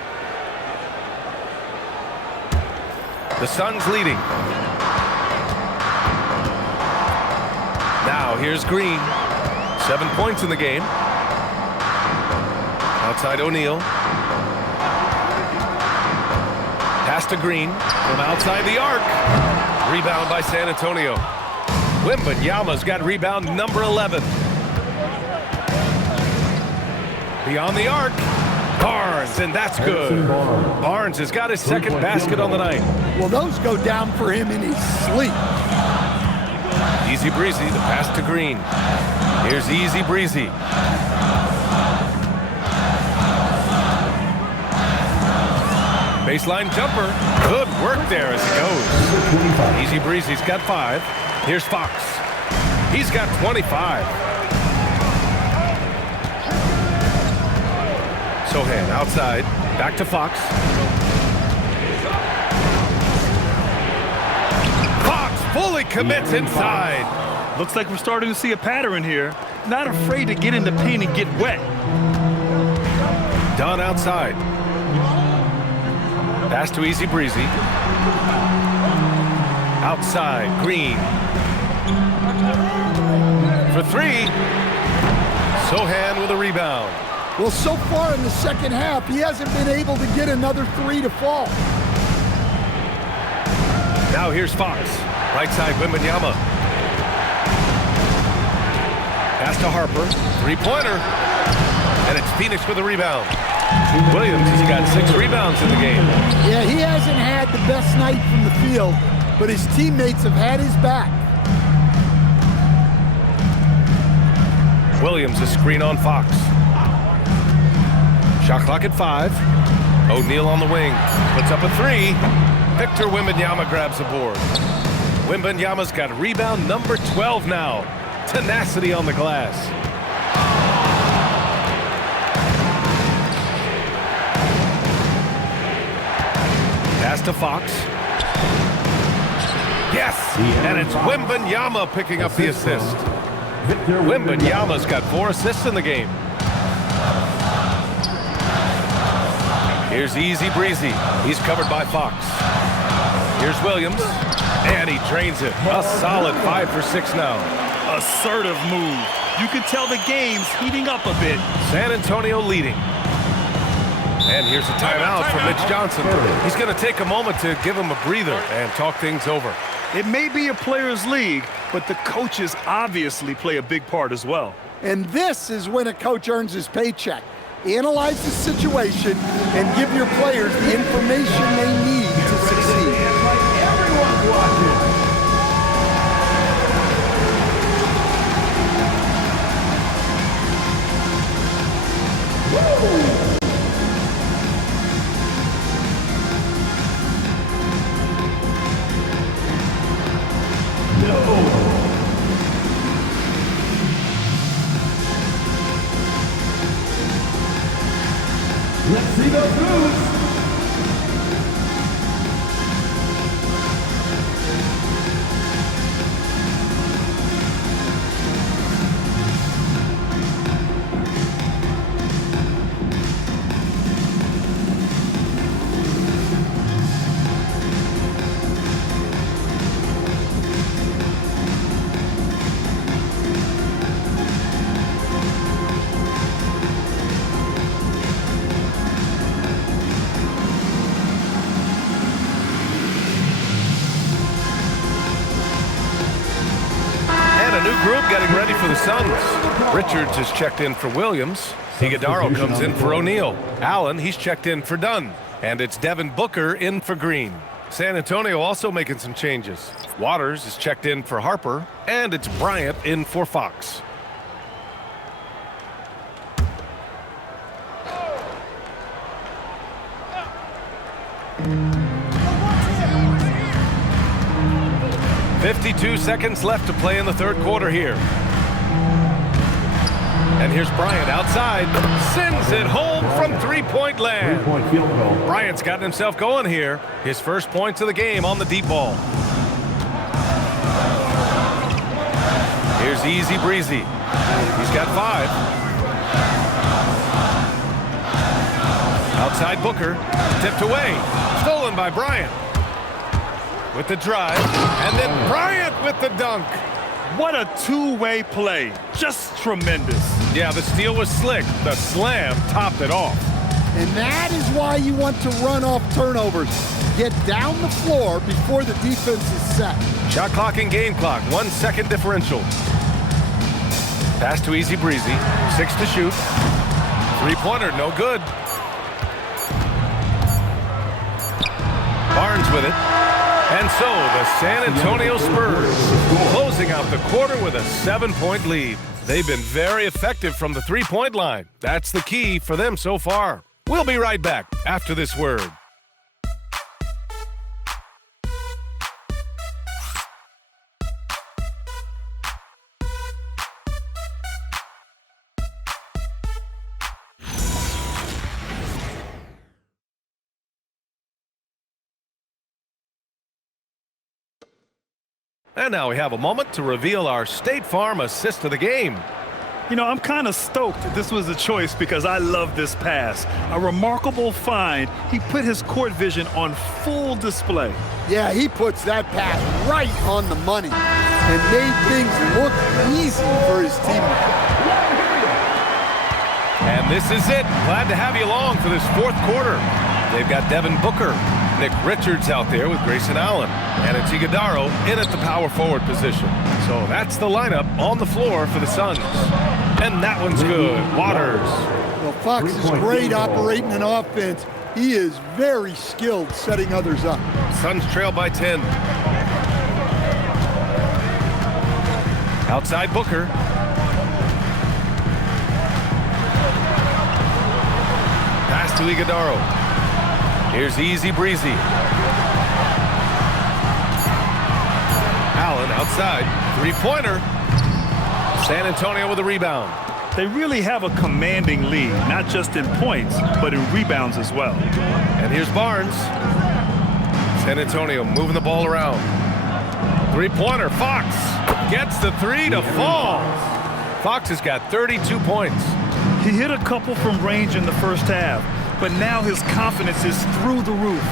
The Suns leading. Now here's Green. 7 points in the game. Outside O'Neal. Pass to Green from outside the arc. Rebound by San Antonio. Wembanyama's got rebound number 11. Beyond the arc. Barnes, and that's good. Barnes has got his second basket on the night. Well, those go down for him in his sleep. Easy breezy, the pass to Green. Here's Easy breezy. Baseline jumper. Good work there as it goes. Easy breezy's got 5. Here's Fox. He's got 25. Sohan outside. Back to Fox. Fox fully commits inside. Looks like we're starting to see a pattern here. Not afraid to get in the paint and get wet. Dunn outside. Pass to Easy breezy. Outside, Green. For 3. Sohan with a rebound. Well, so far in the second half, he hasn't been able to get another 3 to fall. Now here's Fox. Right side, Wembanyama. Pass to Harper. 3-pointer. And it's Phoenix with a rebound. Williams has got 6 rebounds in the game. Yeah, he hasn't had the best night from the field, but his teammates have had his back. Williams a screen on Fox. Shot clock at 5. O'Neal on the wing. Puts up a 3. Victor Wembanyama grabs the board. Wembanyama's got rebound number 12 now. Tenacity on the glass. Pass to Fox. Yes! And it's Wembanyama picking up the assist. Wembanyama's got 4 assists in the game. Here's Easy breezy. He's covered by Fox. Here's Williams. And he drains it. A solid 5 for 6 now. Assertive move. You can tell the game's heating up a bit. San Antonio leading. And here's a timeout for Mitch Johnson. He's going to take a moment to give him a breather and talk things over. It may be a players' league, but the coaches obviously play a big part as well. And this is when a coach earns his paycheck. Analyze the situation and give your players the information they need to succeed. Everyone's watching. Woo! Let's see those moves. Group getting ready for the Suns. Richards is checked in for Williams. Iguodaro comes in for O'Neal. Allen, he's checked in for Dunn. And it's Devin Booker in for Green. San Antonio also making some changes. Waters is checked in for Harper. And it's Bryant in for Fox. "52 seconds left to play in the third quarter here. And here's Bryant outside. Sends it home from three-point land. Three-point field goal. Bryant's gotten himself going here. His first points of the game on the deep ball. Here's Easy Breezy. He's got 5. Outside Booker, tipped away, stolen by Bryant. With the drive, and then Bryant with the dunk. What a two-way play. Just tremendous. Yeah, the steal was slick. The slam topped it off. And that is why you want to run off turnovers. Get down the floor before the defense is set. Shot clock and game clock, 1 second differential. Pass to Easy Breezy, 6 to shoot. Three-pointer, no good. Barnes with it. And so the San Antonio Spurs closing out the quarter with a 7-point lead. They've been very effective from the three-point line. That's the key for them so far. We'll be right back after this word. And now we have a moment to reveal our State Farm assist of the game. You know, I'm kind of stoked this was a choice because I love this pass. A remarkable find. He put his court vision on full display. Yeah, he puts that pass right on the money and made things look easy for his teammates. And this is it. Glad to have you along for this fourth quarter. They've got Devin Booker, Nick Richards out there with Grayson Allen, and it's Iguodaro in at the power forward position. So that's the lineup on the floor for the Suns. And that one's good. Waters. Well, Fox is great operating an offense. He is very skilled setting others up. Suns trail by 10. Outside Booker. Pass to Iguodaro. Here's Easy Breezy. Allen outside. Three-pointer. San Antonio with a rebound. They really have a commanding lead, not just in points, but in rebounds as well. And here's Barnes. San Antonio moving the ball around. Three-pointer. Fox gets the 3 to fall. Fox has got 32 points. He hit a couple from range in the first half, but now his confidence is through the roof.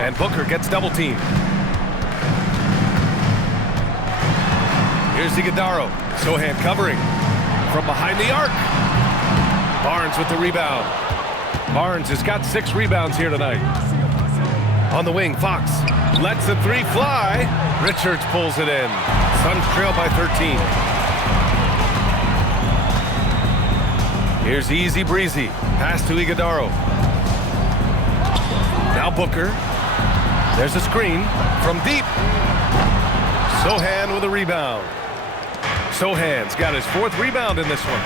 And Booker gets double teamed. Here's Iguodaro. Sohan covering from behind the arc. Barnes with the rebound. Barnes has got 6 rebounds here tonight. On the wing, Fox lets the 3 fly. Richards pulls it in. Suns trail by 13. Here's Easy Breezy. Pass to Iguodaro. Now Booker. There's a screen from deep. Sohan with a rebound. Sohan's got his 4th rebound in this one.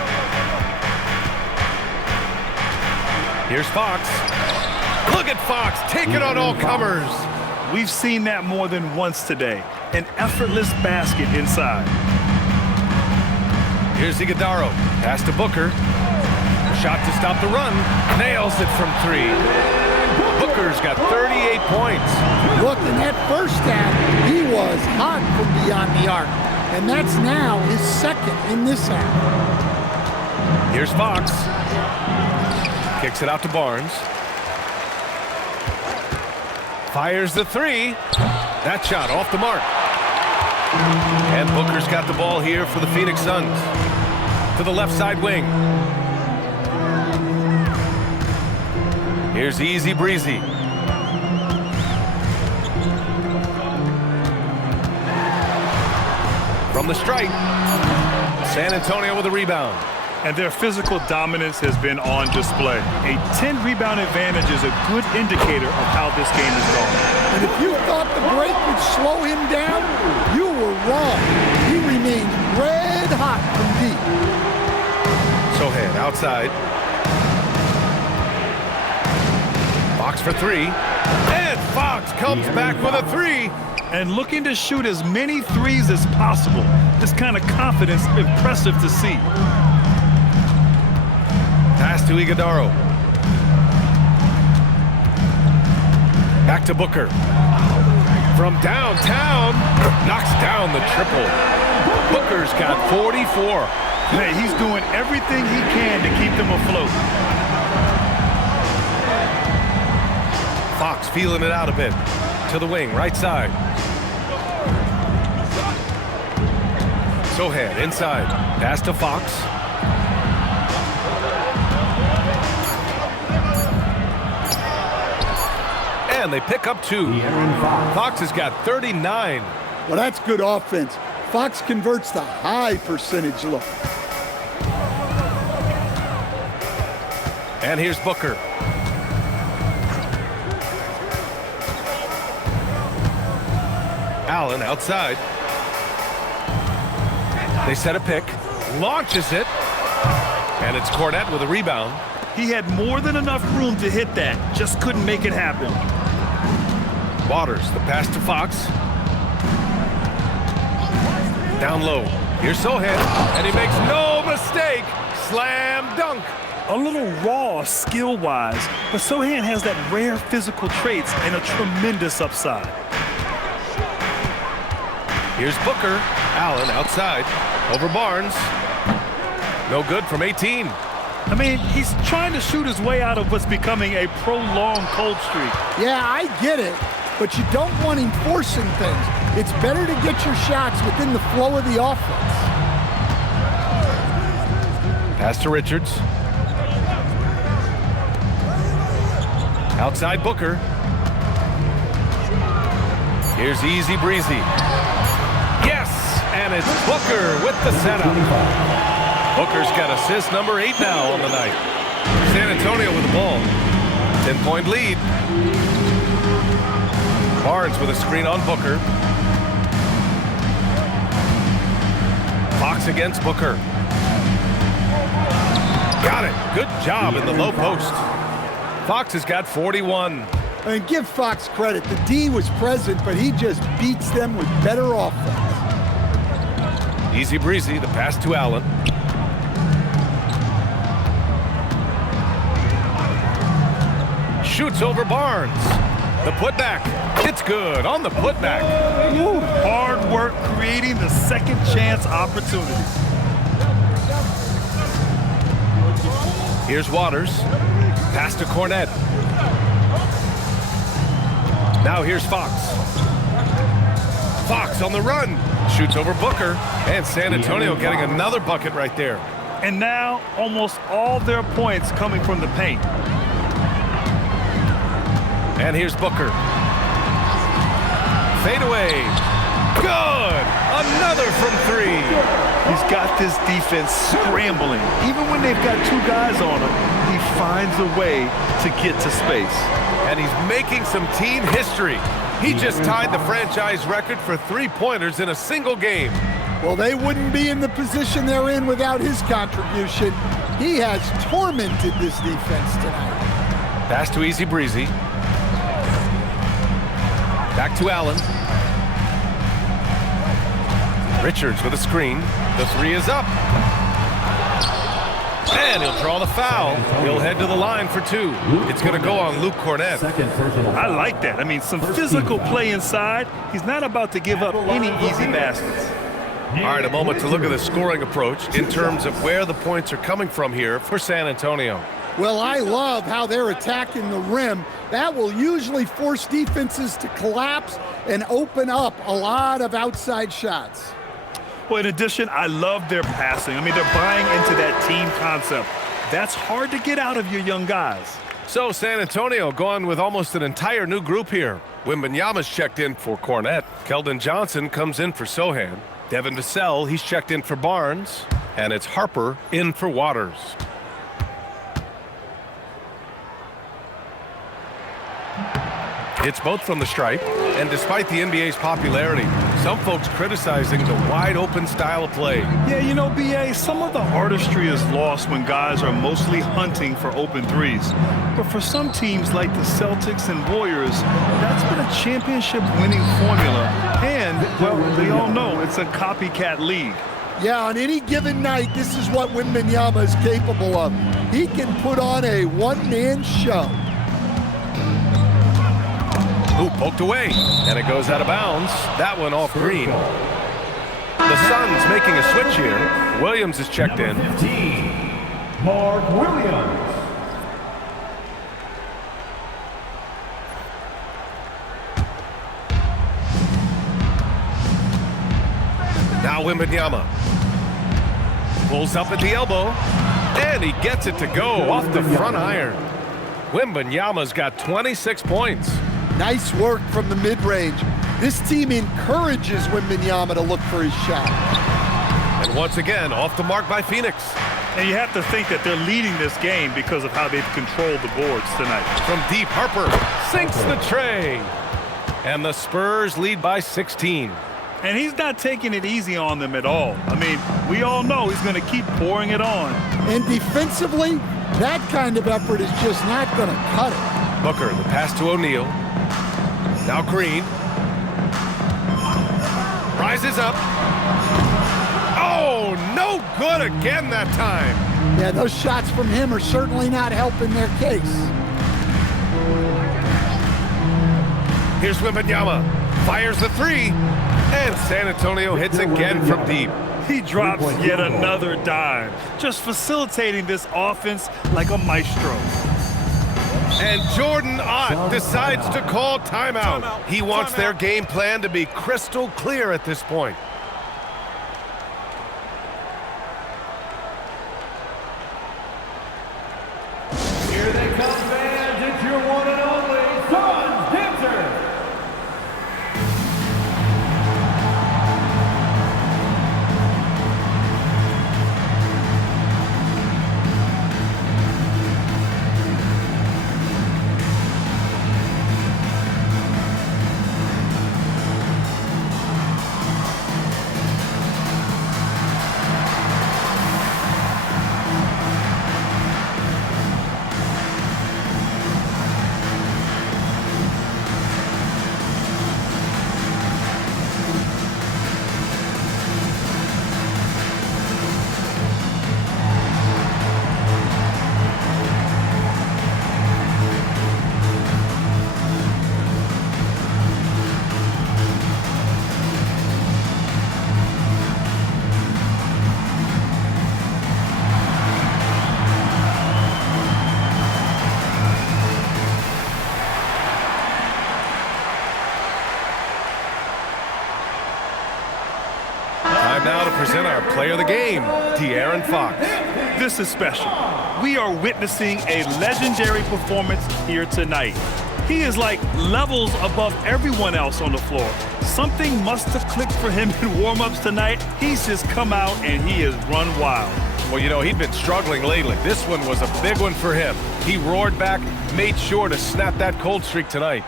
Here's Fox. Look at Fox, take it on all comers. We've seen that more than once today. An effortless basket inside. Here's Iguodaro. Pass to Booker. Shot to stop the run. Nails it from 3. Booker's got 38 points. Look, in that first half, he was hot from beyond the arc. And that's now his 2nd in this half. Here's Fox. Kicks it out to Barnes. Fires the 3. That shot off the mark. And Booker's got the ball here for the Phoenix Suns. To the left side wing. Here's Easy Breezy. From the stripe, San Antonio with a rebound. And their physical dominance has been on display. A 10-rebound advantage is a good indicator of how this game is going. And if you thought the break would slow him down, you were wrong. He remains red hot from deep. Sohan outside. Fox for 3. And Fox comes back with a 3. And looking to shoot as many threes as possible. This kind of confidence, impressive to see. Pass to Iguodaro. Back to Booker. From downtown, knocks down the triple. Booker's got 44. Hey, he's doing everything he can to keep them afloat. Fox feeling it out a bit. To the wing, right side. Sohan inside. Pass to Fox. And they pick up 2. Fox has got 39. Well, that's good offense. Fox converts the high percentage look. And here's Booker. Allen outside. They set a pick. Launches it. And it's Cornette with a rebound. He had more than enough room to hit that. Just couldn't make it happen. Waters, the pass to Fox. Down low. Here's Sohan. And he makes no mistake. Slam dunk. A little raw skill-wise, but Sohan has that rare physical traits and a tremendous upside. Here's Booker. Allen outside. Over Barnes. No good from 18. I mean, he's trying to shoot his way out of what's becoming a prolonged cold streak. Yeah, I get it, but you don't want him forcing things. It's better to get your shots within the flow of the offense. Pass to Richards. Outside Booker. Here's Easy Breezy. Yes! And it's Booker with the setup. Booker's got assist number 8 now on the night. San Antonio with the ball. 10-point lead. Barnes with a screen on Booker. Fox against Booker. Got it. Good job in the low post. Fox has got 41. And give Fox credit. The D was present, but he just beats them with better offense. Easy Breezy, the pass to Allen. Shoots over Barnes. The putback. It's good on the putback. Woo. Hard work creating the second chance opportunity. Here's Waters. Pass to Cornette. Now here's Fox. Fox on the run. Shoots over Booker. And San Antonio getting another bucket right there. And now almost all their points coming from the paint. And here's Booker. Fade away. Good. Another from 3. He's got this defense scrambling. Even when they've got 2 guys on him, he finds a way to get to space. And he's making some team history. He just tied the franchise record for 3-pointers in a single game. Well, they wouldn't be in the position they're in without his contribution. He has tormented this defense tonight. Pass to Easy Breezy. Back to Allen. Richards with a screen. The 3 is up. And he'll draw the foul. He'll head to the line for 2. It's going to go on Luke Cornette. I like that. I mean, some physical play inside. He's not about to give up any easy baskets. All right, a moment to look at the scoring approach in terms of where the points are coming from here for San Antonio. Well, I love how they're attacking the rim. That will usually force defenses to collapse and open up a lot of outside shots. Well, in addition, I love their passing. I mean, they're buying into that team concept. That's hard to get out of your young guys. So San Antonio going with almost an entire new group here. Wembanyama's checked in for Cornette. Keldon Johnson comes in for Sohan. Devin Vassell, he's checked in for Barnes. And it's Harper in for Waters. It's both from the stripe, and despite the NBA's popularity, some folks criticizing the wide-open style of play. Yeah, you know, B.A., some of the artistry is lost when guys are mostly hunting for open threes. But for some teams like the Celtics and Warriors, that's been a championship-winning formula. And, well, we all know it's a copycat league. Yeah, on any given night, this is what Wembanyama is capable of. He can put on a one-man show. Ooh, poked away, and it goes out of bounds. That one off Green. The Suns making a switch here. Williams is checked in. 15, Mark Williams. Now Wembanyama pulls up at the elbow, and he gets it to go off the front iron. Wembanyama's got 26 points. Nice work from the mid-range. This team encourages Wembanyama to look for his shot. And once again, off the mark by Phoenix. And you have to think that they're leading this game because of how they've controlled the boards tonight. From deep, Harper sinks the tray. And the Spurs lead by 16. And he's not taking it easy on them at all. I mean, we all know he's going to keep pouring it on. And defensively, that kind of effort is just not going to cut it. Booker, the pass to O'Neal. Now Green. Rises up. Oh, no good again that time. Yeah, those shots from him are certainly not helping their case. Here's Wembanyama. Fires the three. And San Antonio hits again from deep. He drops yet another dime, just facilitating this offense like a maestro. And Jordan Ott decides to call timeout. He wants their game plan to be crystal clear at this point. Here they come, fans. It's your one and only Suns dancer. Now to present our player of the game, De'Aaron Fox. This is special. We are witnessing a legendary performance here tonight. He is like levels above everyone else on the floor. Something must have clicked for him in warm-ups tonight. He's just come out and he has run wild. Well, you know, he'd been struggling lately. This one was a big one for him. He roared back, made sure to snap that cold streak tonight.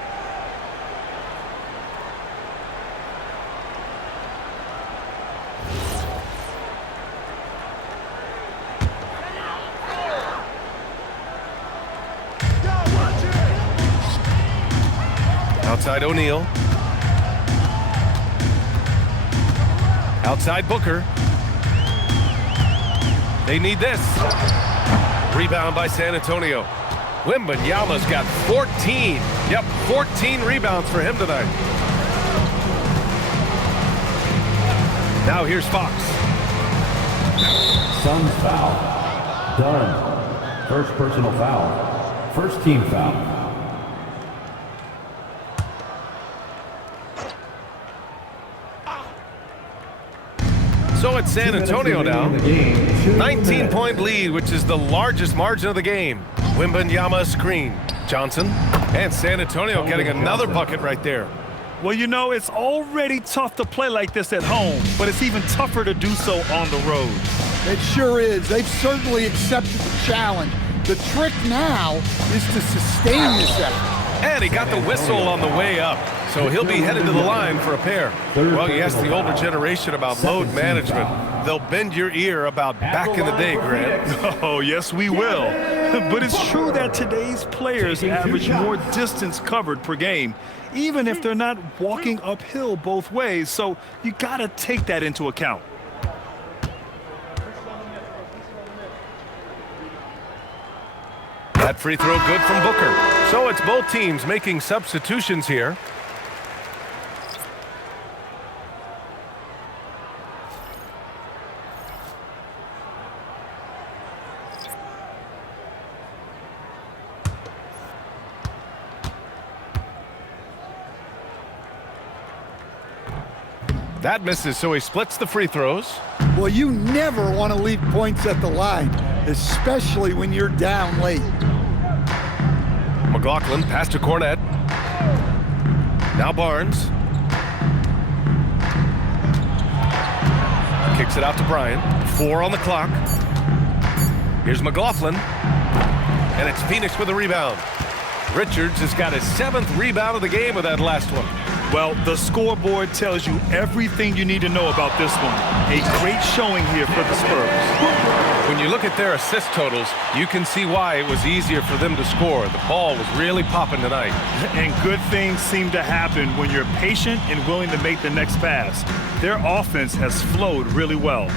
Outside O'Neal. Outside Booker. They need this. Rebound by San Antonio. Wembanyama's got 14. Yep, 14 rebounds for him tonight. Now here's Fox. Suns foul. Done. First personal foul. First team foul. So it's San Antonio now. 19-point lead, which is the largest margin of the game. Wembanyama screen. Johnson and San Antonio getting another bucket right there. Well, you know, it's already tough to play like this at home, but it's even tougher to do so on the road. It sure is. They've certainly accepted the challenge. The trick now is to sustain this effort. And he got the whistle on the way up. So he'll be headed to the line for a pair. Well, you ask the older generation about load management. They'll bend your ear about back in the day, Grant. Oh, yes, we will. But it's true that today's players average more distance covered per game, even if they're not walking uphill both ways. So you got to take that into account. That free throw good from Booker. So it's both teams making substitutions here. That misses, so he splits the free throws. Well, you never want to leave points at the line, especially when you're down late. McLaughlin pass to Cornette. Now Barnes. Kicks it out to Bryant. 4 on the clock. Here's McLaughlin. And it's Phoenix with a rebound. Richards has got his 7th rebound of the game with that last one. Well, the scoreboard tells you everything you need to know about this one. A great showing here for the Spurs. When you look at their assist totals, you can see why it was easier for them to score. The ball was really popping tonight. And good things seem to happen when you're patient and willing to make the next pass. Their offense has flowed really well.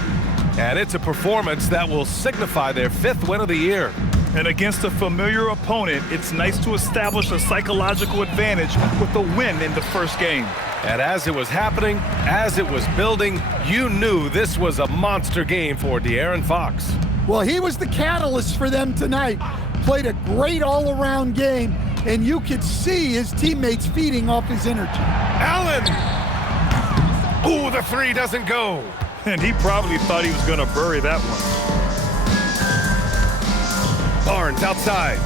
And it's a performance that will signify their 5th win of the year. And against a familiar opponent, it's nice to establish a psychological advantage with a win in the first game. And as it was happening, as it was building, you knew this was a monster game for De'Aaron Fox. Well, he was the catalyst for them tonight. Played a great all-around game, and you could see his teammates feeding off his energy. Allen! Ooh, the 3 doesn't go. And he probably thought he was going to bury that one. Barnes outside.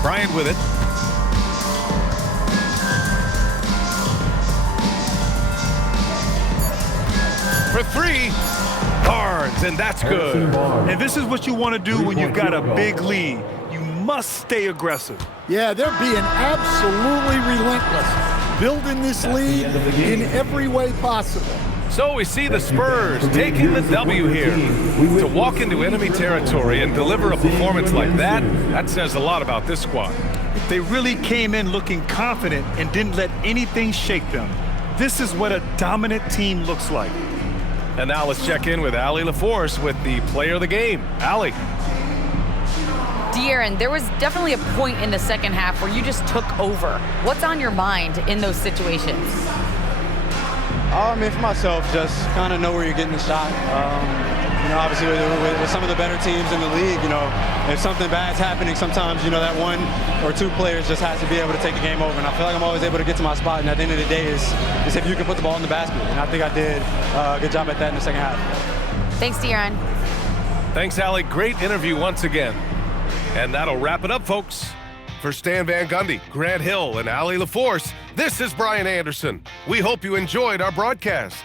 Bryant with it. For 3, Barnes, and that's good. And this is what you want to do when you've got a big lead. You must stay aggressive. Yeah, they're being absolutely relentless, building this lead in every way possible. So we see the Spurs taking the W here. To walk into enemy territory and deliver a performance like that says a lot about this squad. They really came in looking confident and didn't let anything shake them. This is what a dominant team looks like. And now let's check in with Allie LaForce with the player of the game. Allie. De'Aaron, there was definitely a point in the second half where you just took over. What's on your mind in those situations? I mean, for myself, just kind of know where you're getting the shot. You know, obviously with some of the better teams in the league, you know, if something bad's happening, sometimes, you know, that 1 or 2 players just has to be able to take the game over. And I feel like I'm always able to get to my spot. And at the end of the day is if you can put the ball in the basket. And I think I did a good job at that in the second half. Thanks, De'Aaron. Thanks, Allie. Great interview once again. And that'll wrap it up, folks. For Stan Van Gundy, Grant Hill, and Allie LaForce, this is Brian Anderson. We hope you enjoyed our broadcast.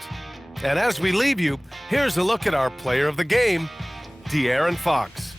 And as we leave you, here's a look at our player of the game, De'Aaron Fox.